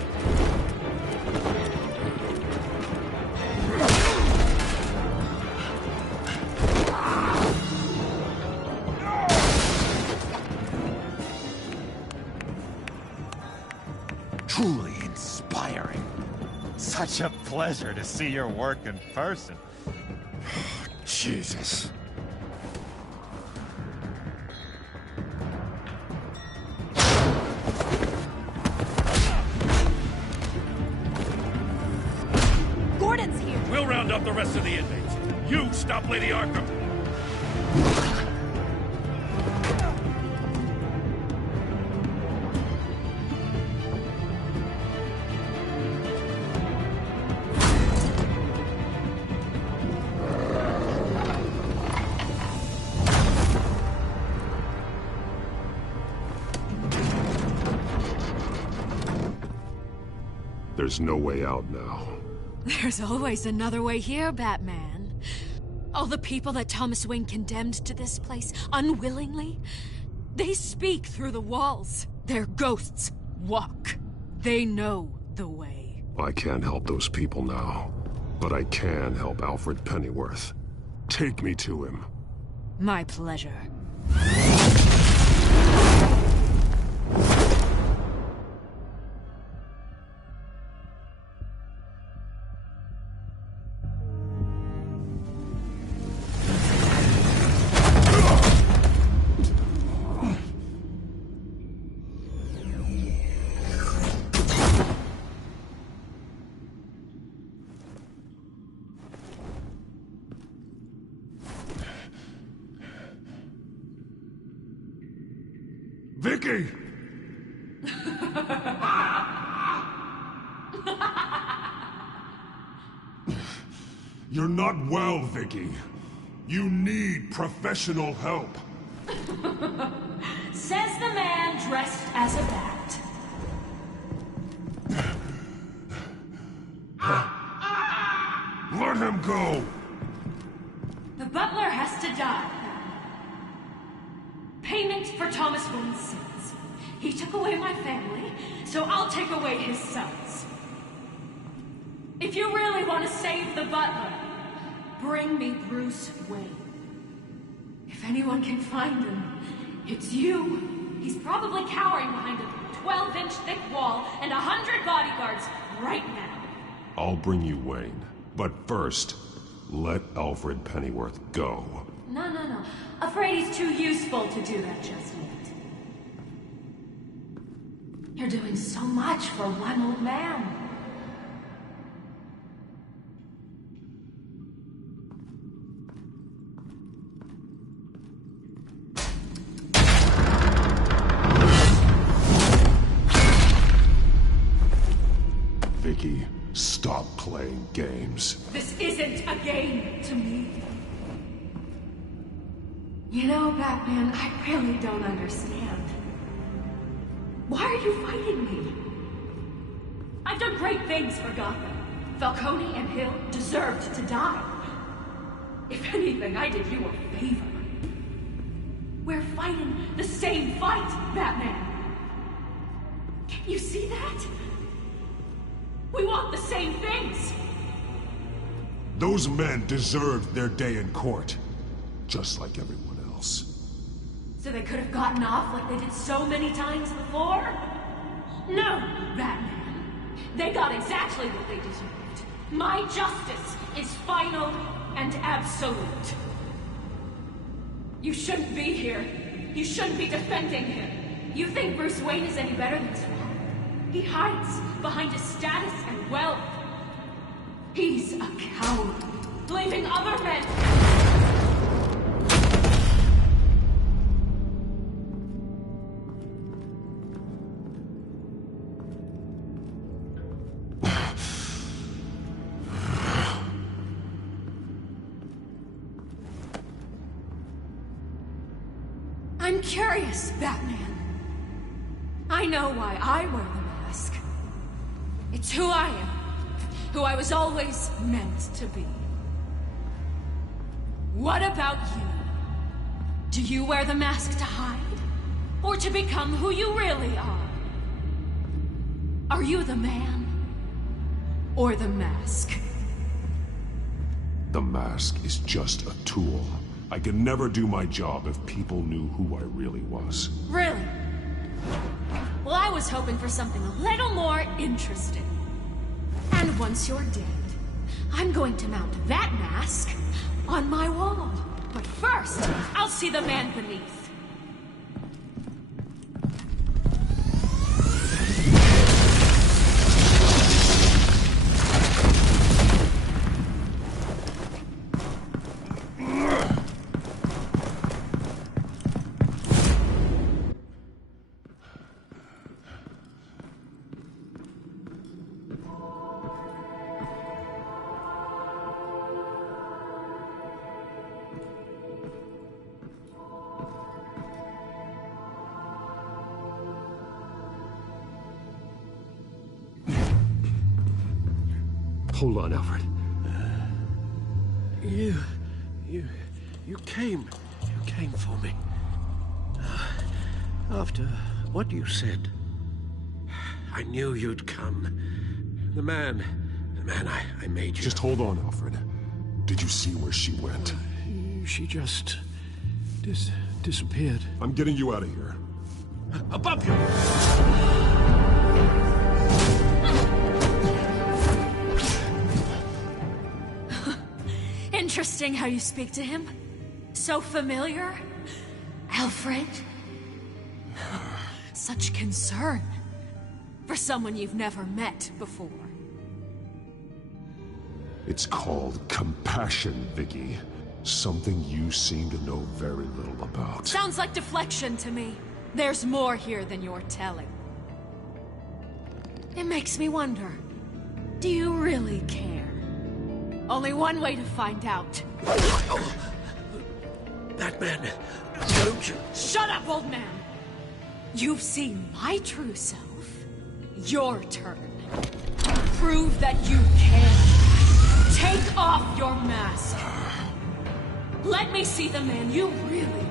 Truly inspiring. Such a pleasure to see your work in person. Jesus. Gordon's here. We'll round up the rest of the inmates. You stop Lady Arkham. There's no way out now. There's always another way here, Batman. All the people that Thomas Wayne condemned to this place unwillingly, they speak through the walls. Their ghosts walk. They know the way. I can't help those people now, but I can help Alfred Pennyworth. Take me to him. My pleasure. Vicky! You're not well, Vicky. You need professional help. Says the man dressed as a bat. Let him go! The butler has to die. Payment for Thomas Wayne's sins. He took away my family, so I'll take away his sons. If you really want to save the butler, bring me Bruce Wayne. If anyone can find him, it's you. He's probably cowering behind a 12-inch thick wall and 100 bodyguards right now. I'll bring you Wayne. But first, let Alfred Pennyworth go. No. Afraid he's too useful to do that just yet. You're doing so much for one old man. Vicky, stop playing games. This isn't a game to me. You know, Batman, I really don't understand. Why are you fighting me? I've done great things for Gotham. Falcone and Hill deserved to die. If anything, I did you a favor. We're fighting the same fight, Batman. Can you see that? We want the same things. Those men deserved their day in court, just like everyone else. So they could have gotten off like they did so many times before? No, Batman. They got exactly what they deserved. My justice is final and absolute. You shouldn't be here. You shouldn't be defending him. You think Bruce Wayne is any better than Swamp? He hides behind his status and wealth. He's a coward, leaving other men... I'm curious, Batman. I know why I wear the mask. It's who I am. Who I was always meant to be. What about you? Do you wear the mask to hide? Or to become who you really are? Are you the man? Or the mask? The mask is just a tool. I could never do my job if people knew who I really was. Really? Well, I was hoping for something a little more interesting. And once you're dead, I'm going to mount that mask on my wall. But first, I'll see the man beneath. Hold on, Alfred. You came for me. After what you said, I knew you'd come. The man I made you. Just hold on, Alfred. Did you see where she went? She just disappeared. I'm getting you out of here. Above you! Interesting how you speak to him. So familiar. Alfred. Such concern for someone you've never met before. It's called compassion, Vicky. Something you seem to know very little about. Sounds like deflection to me. There's more here than you're telling. It makes me wonder, do you really care? Only one way to find out. That man, don't you... Shut up, old man! You've seen my true self. Your turn. Prove that you can. Take off your mask. Let me see the man you really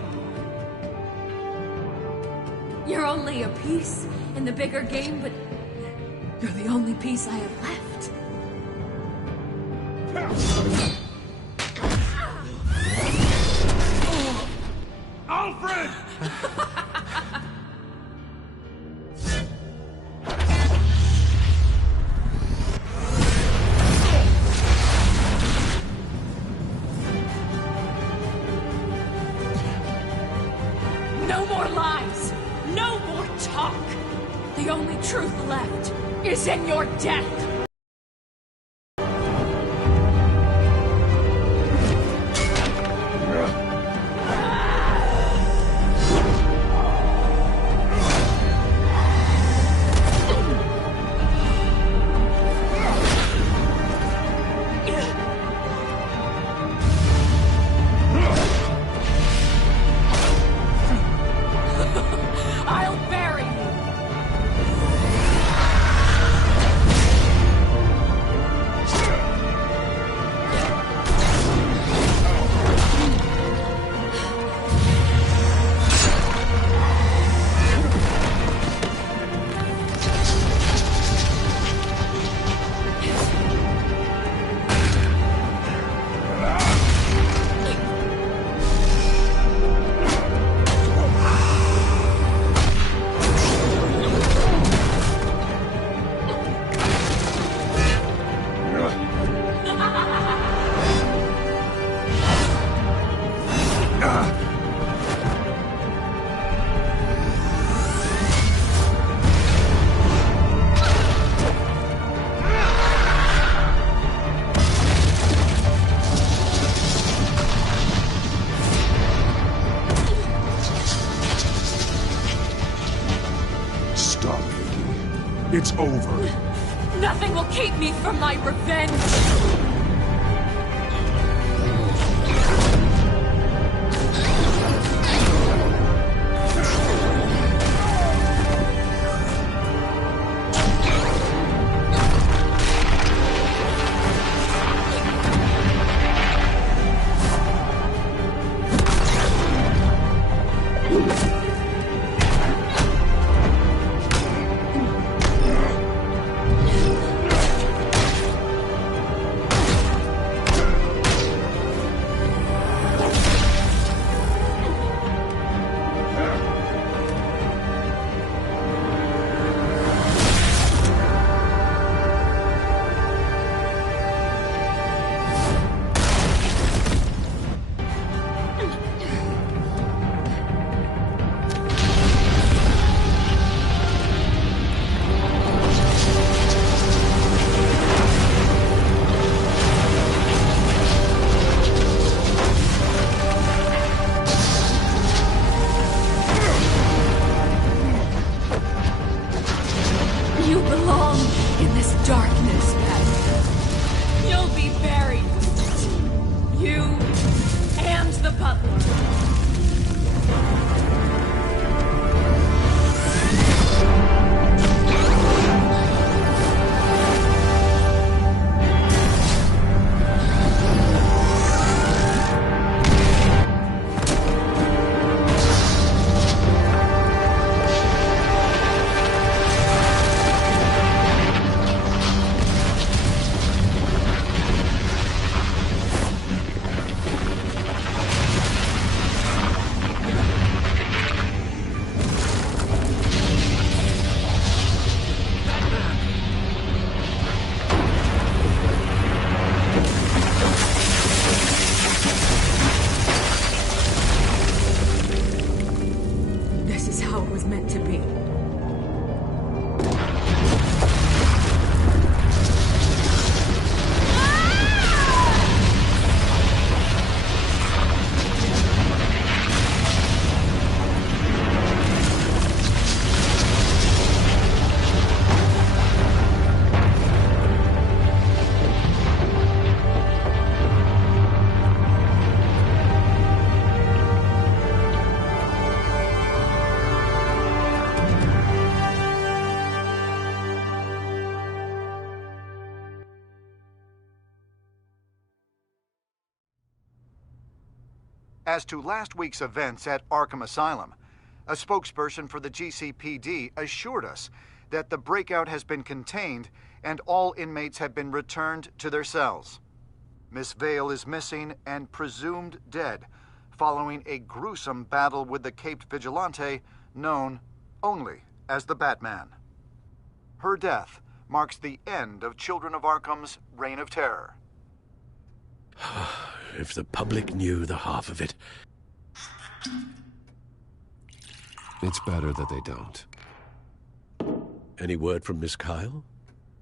are. You're only a piece in the bigger game, but you're the only piece I have left. Alfred! No more lies! No more talk! The only truth left is in your death! I'll bury you! It's over. Nothing will keep me from my revenge! the butler. This is how it was meant to be. As to last week's events at Arkham Asylum, a spokesperson for the GCPD assured us that the breakout has been contained and all inmates have been returned to their cells. Miss Vale is missing and presumed dead, following a gruesome battle with the caped vigilante known only as the Batman. Her death marks the end of Children of Arkham's reign of terror. If the public knew the half of it. It's better that they don't. Any word from Miss Kyle?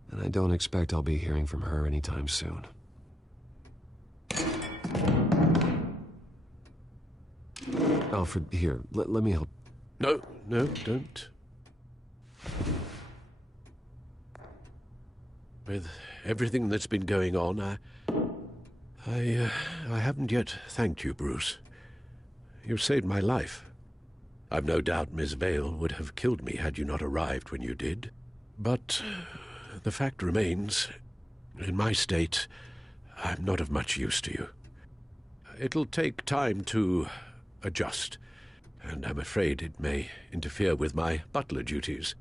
And I don't expect I'll be hearing from her anytime soon. Alfred, here, let me help. No, don't. With everything that's been going on, I haven't yet thanked you, Bruce. You've saved my life. I've no doubt Miss Vale would have killed me had you not arrived when you did. But the fact remains, in my state, I'm not of much use to you. It'll take time to adjust, and I'm afraid it may interfere with my butler duties.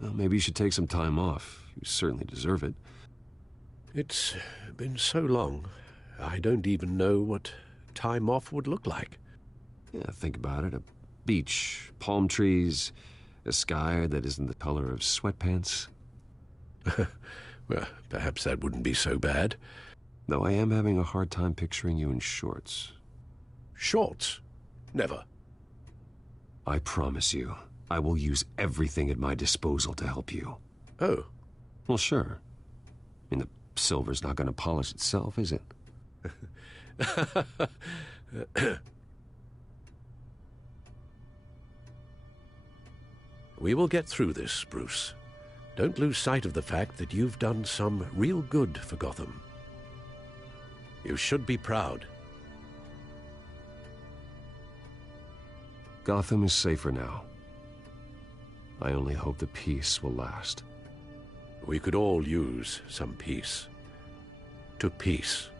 Well, maybe you should take some time off. You certainly deserve it. It's been so long. I don't even know what time off would look like. Yeah, think about it. A beach, palm trees, a sky that isn't the color of sweatpants. Well, perhaps that wouldn't be so bad. Though I am having a hard time picturing you in shorts. Shorts? Never. I promise you, I will use everything at my disposal to help you. Oh. Well, sure. I mean, the silver's not going to polish itself, is it? We will get through this, Bruce. Don't lose sight of the fact that you've done some real good for Gotham. You should be proud. Gotham is safer now. I only hope the peace will last. We could all use some peace. To peace.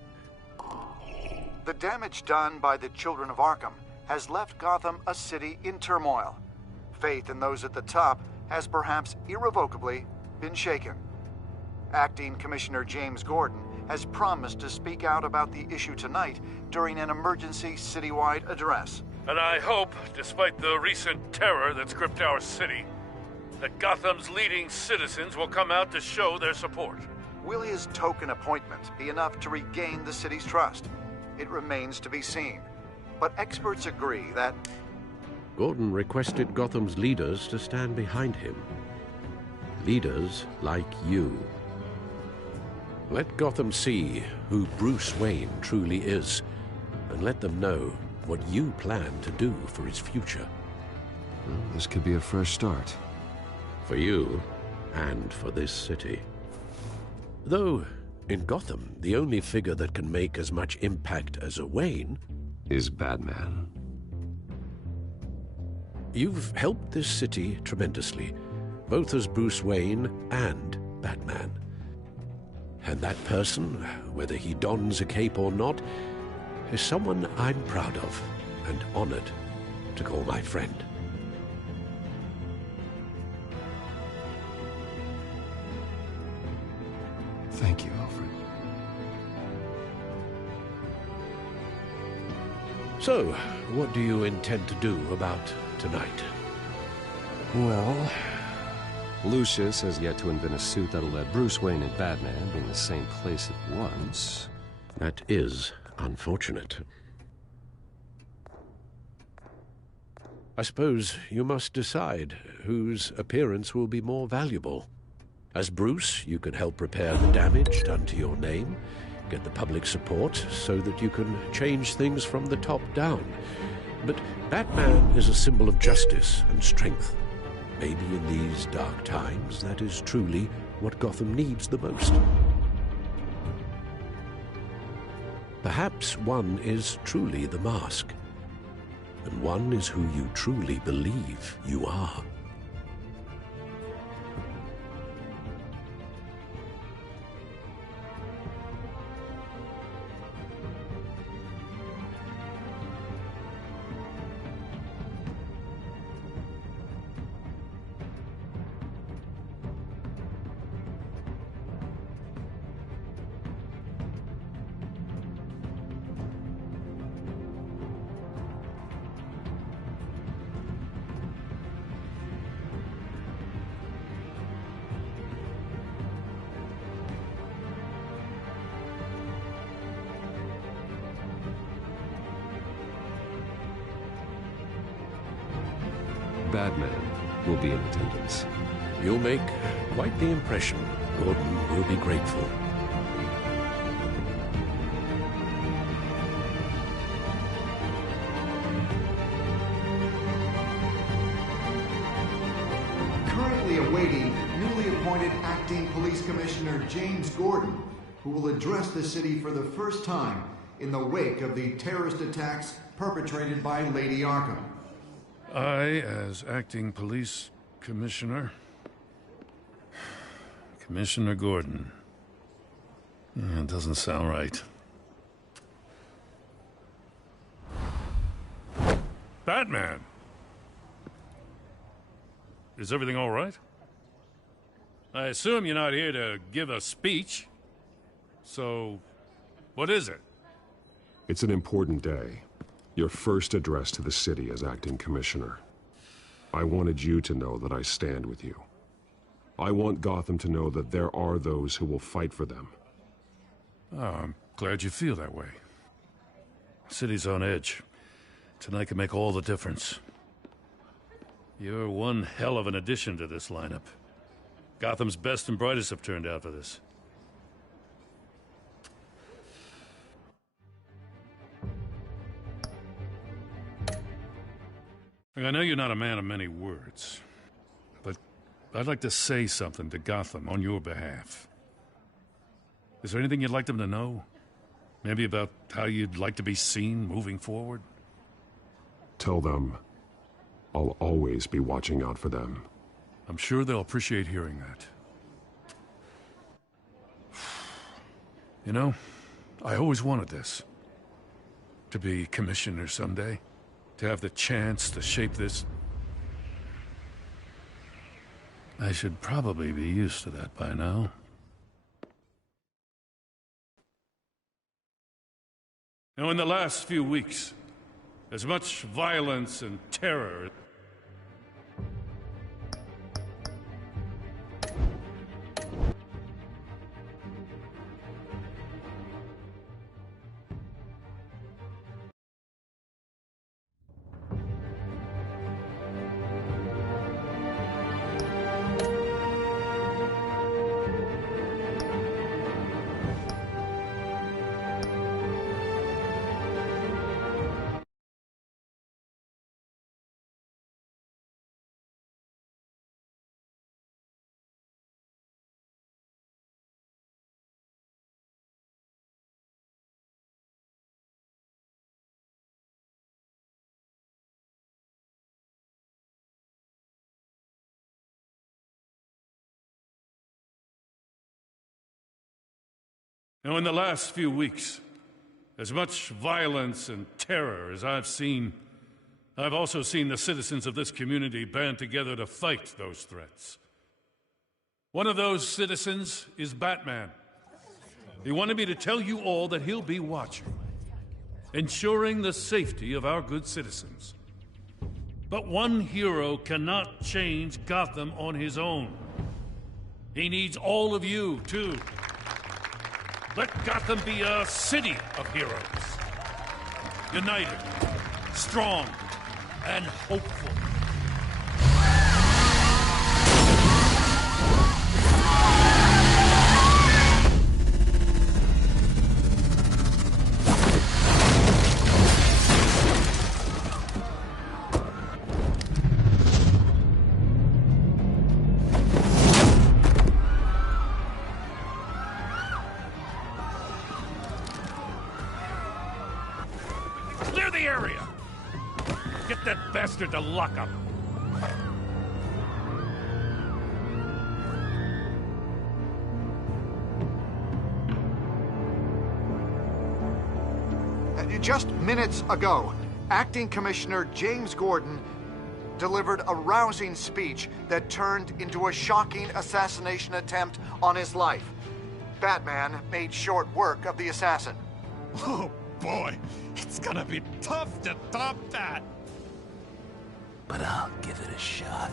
The damage done by the Children of Arkham has left Gotham a city in turmoil. Faith in those at the top has perhaps irrevocably been shaken. Acting Commissioner James Gordon has promised to speak out about the issue tonight during an emergency citywide address. And I hope, despite the recent terror that's gripped our city, that Gotham's leading citizens will come out to show their support. Will his token appointment be enough to regain the city's trust? It remains to be seen. But experts agree that... Gordon requested Gotham's leaders to stand behind him. Leaders like you. Let Gotham see who Bruce Wayne truly is, and let them know what you plan to do for its future. Well, this could be a fresh start. For you, and for this city. Though, in Gotham, the only figure that can make as much impact as a Wayne is Batman. You've helped this city tremendously, both as Bruce Wayne and Batman. And that person, whether he dons a cape or not, is someone I'm proud of and honored to call my friend. Thank you, Alfred. So, what do you intend to do about tonight? Well, Lucius has yet to invent a suit that'll let Bruce Wayne and Batman be in the same place at once. That is unfortunate. I suppose you must decide whose appearance will be more valuable. As Bruce, you can help repair the damage done to your name, get the public support so that you can change things from the top down. But Batman is a symbol of justice and strength. Maybe in these dark times, that is truly what Gotham needs the most. Perhaps one is truly the mask, and one is who you truly believe you are. Batman will be in attendance. You'll make quite the impression. Gordon will be grateful. Currently awaiting newly appointed acting police commissioner James Gordon, who will address the city for the first time in the wake of the terrorist attacks perpetrated by Lady Arkham. I, as acting police commissioner... Commissioner Gordon. It doesn't sound right. Batman! Is everything all right? I assume you're not here to give a speech. So, what is it? It's an important day. Your first address to the city as acting commissioner. I wanted you to know that I stand with you. I want Gotham to know that there are those who will fight for them. Oh, I'm glad you feel that way. City's on edge. Tonight can make all the difference. You're one hell of an addition to this lineup. Gotham's best and brightest have turned out for this. I know you're not a man of many words, but I'd like to say something to Gotham on your behalf. Is there anything you'd like them to know? Maybe about how you'd like to be seen moving forward? Tell them I'll always be watching out for them. I'm sure they'll appreciate hearing that. You know, I always wanted this. To be commissioner someday. To have the chance to shape this... I should probably be used to that by now. Now, in the last few weeks, as much violence and terror Now, in the last few weeks, as much violence and terror as I've seen, I've also seen the citizens of this community band together to fight those threats. One of those citizens is Batman. He wanted me to tell you all that he'll be watching, ensuring the safety of our good citizens. But one hero cannot change Gotham on his own. He needs all of you, too. Let Gotham be a city of heroes. United, strong, and hopeful. Clear the area! Get that bastard to lock up! Just minutes ago, Acting Commissioner James Gordon delivered a rousing speech that turned into a shocking assassination attempt on his life. Batman made short work of the assassin. Oh boy, it's gonna be tough to top that. But I'll give it a shot.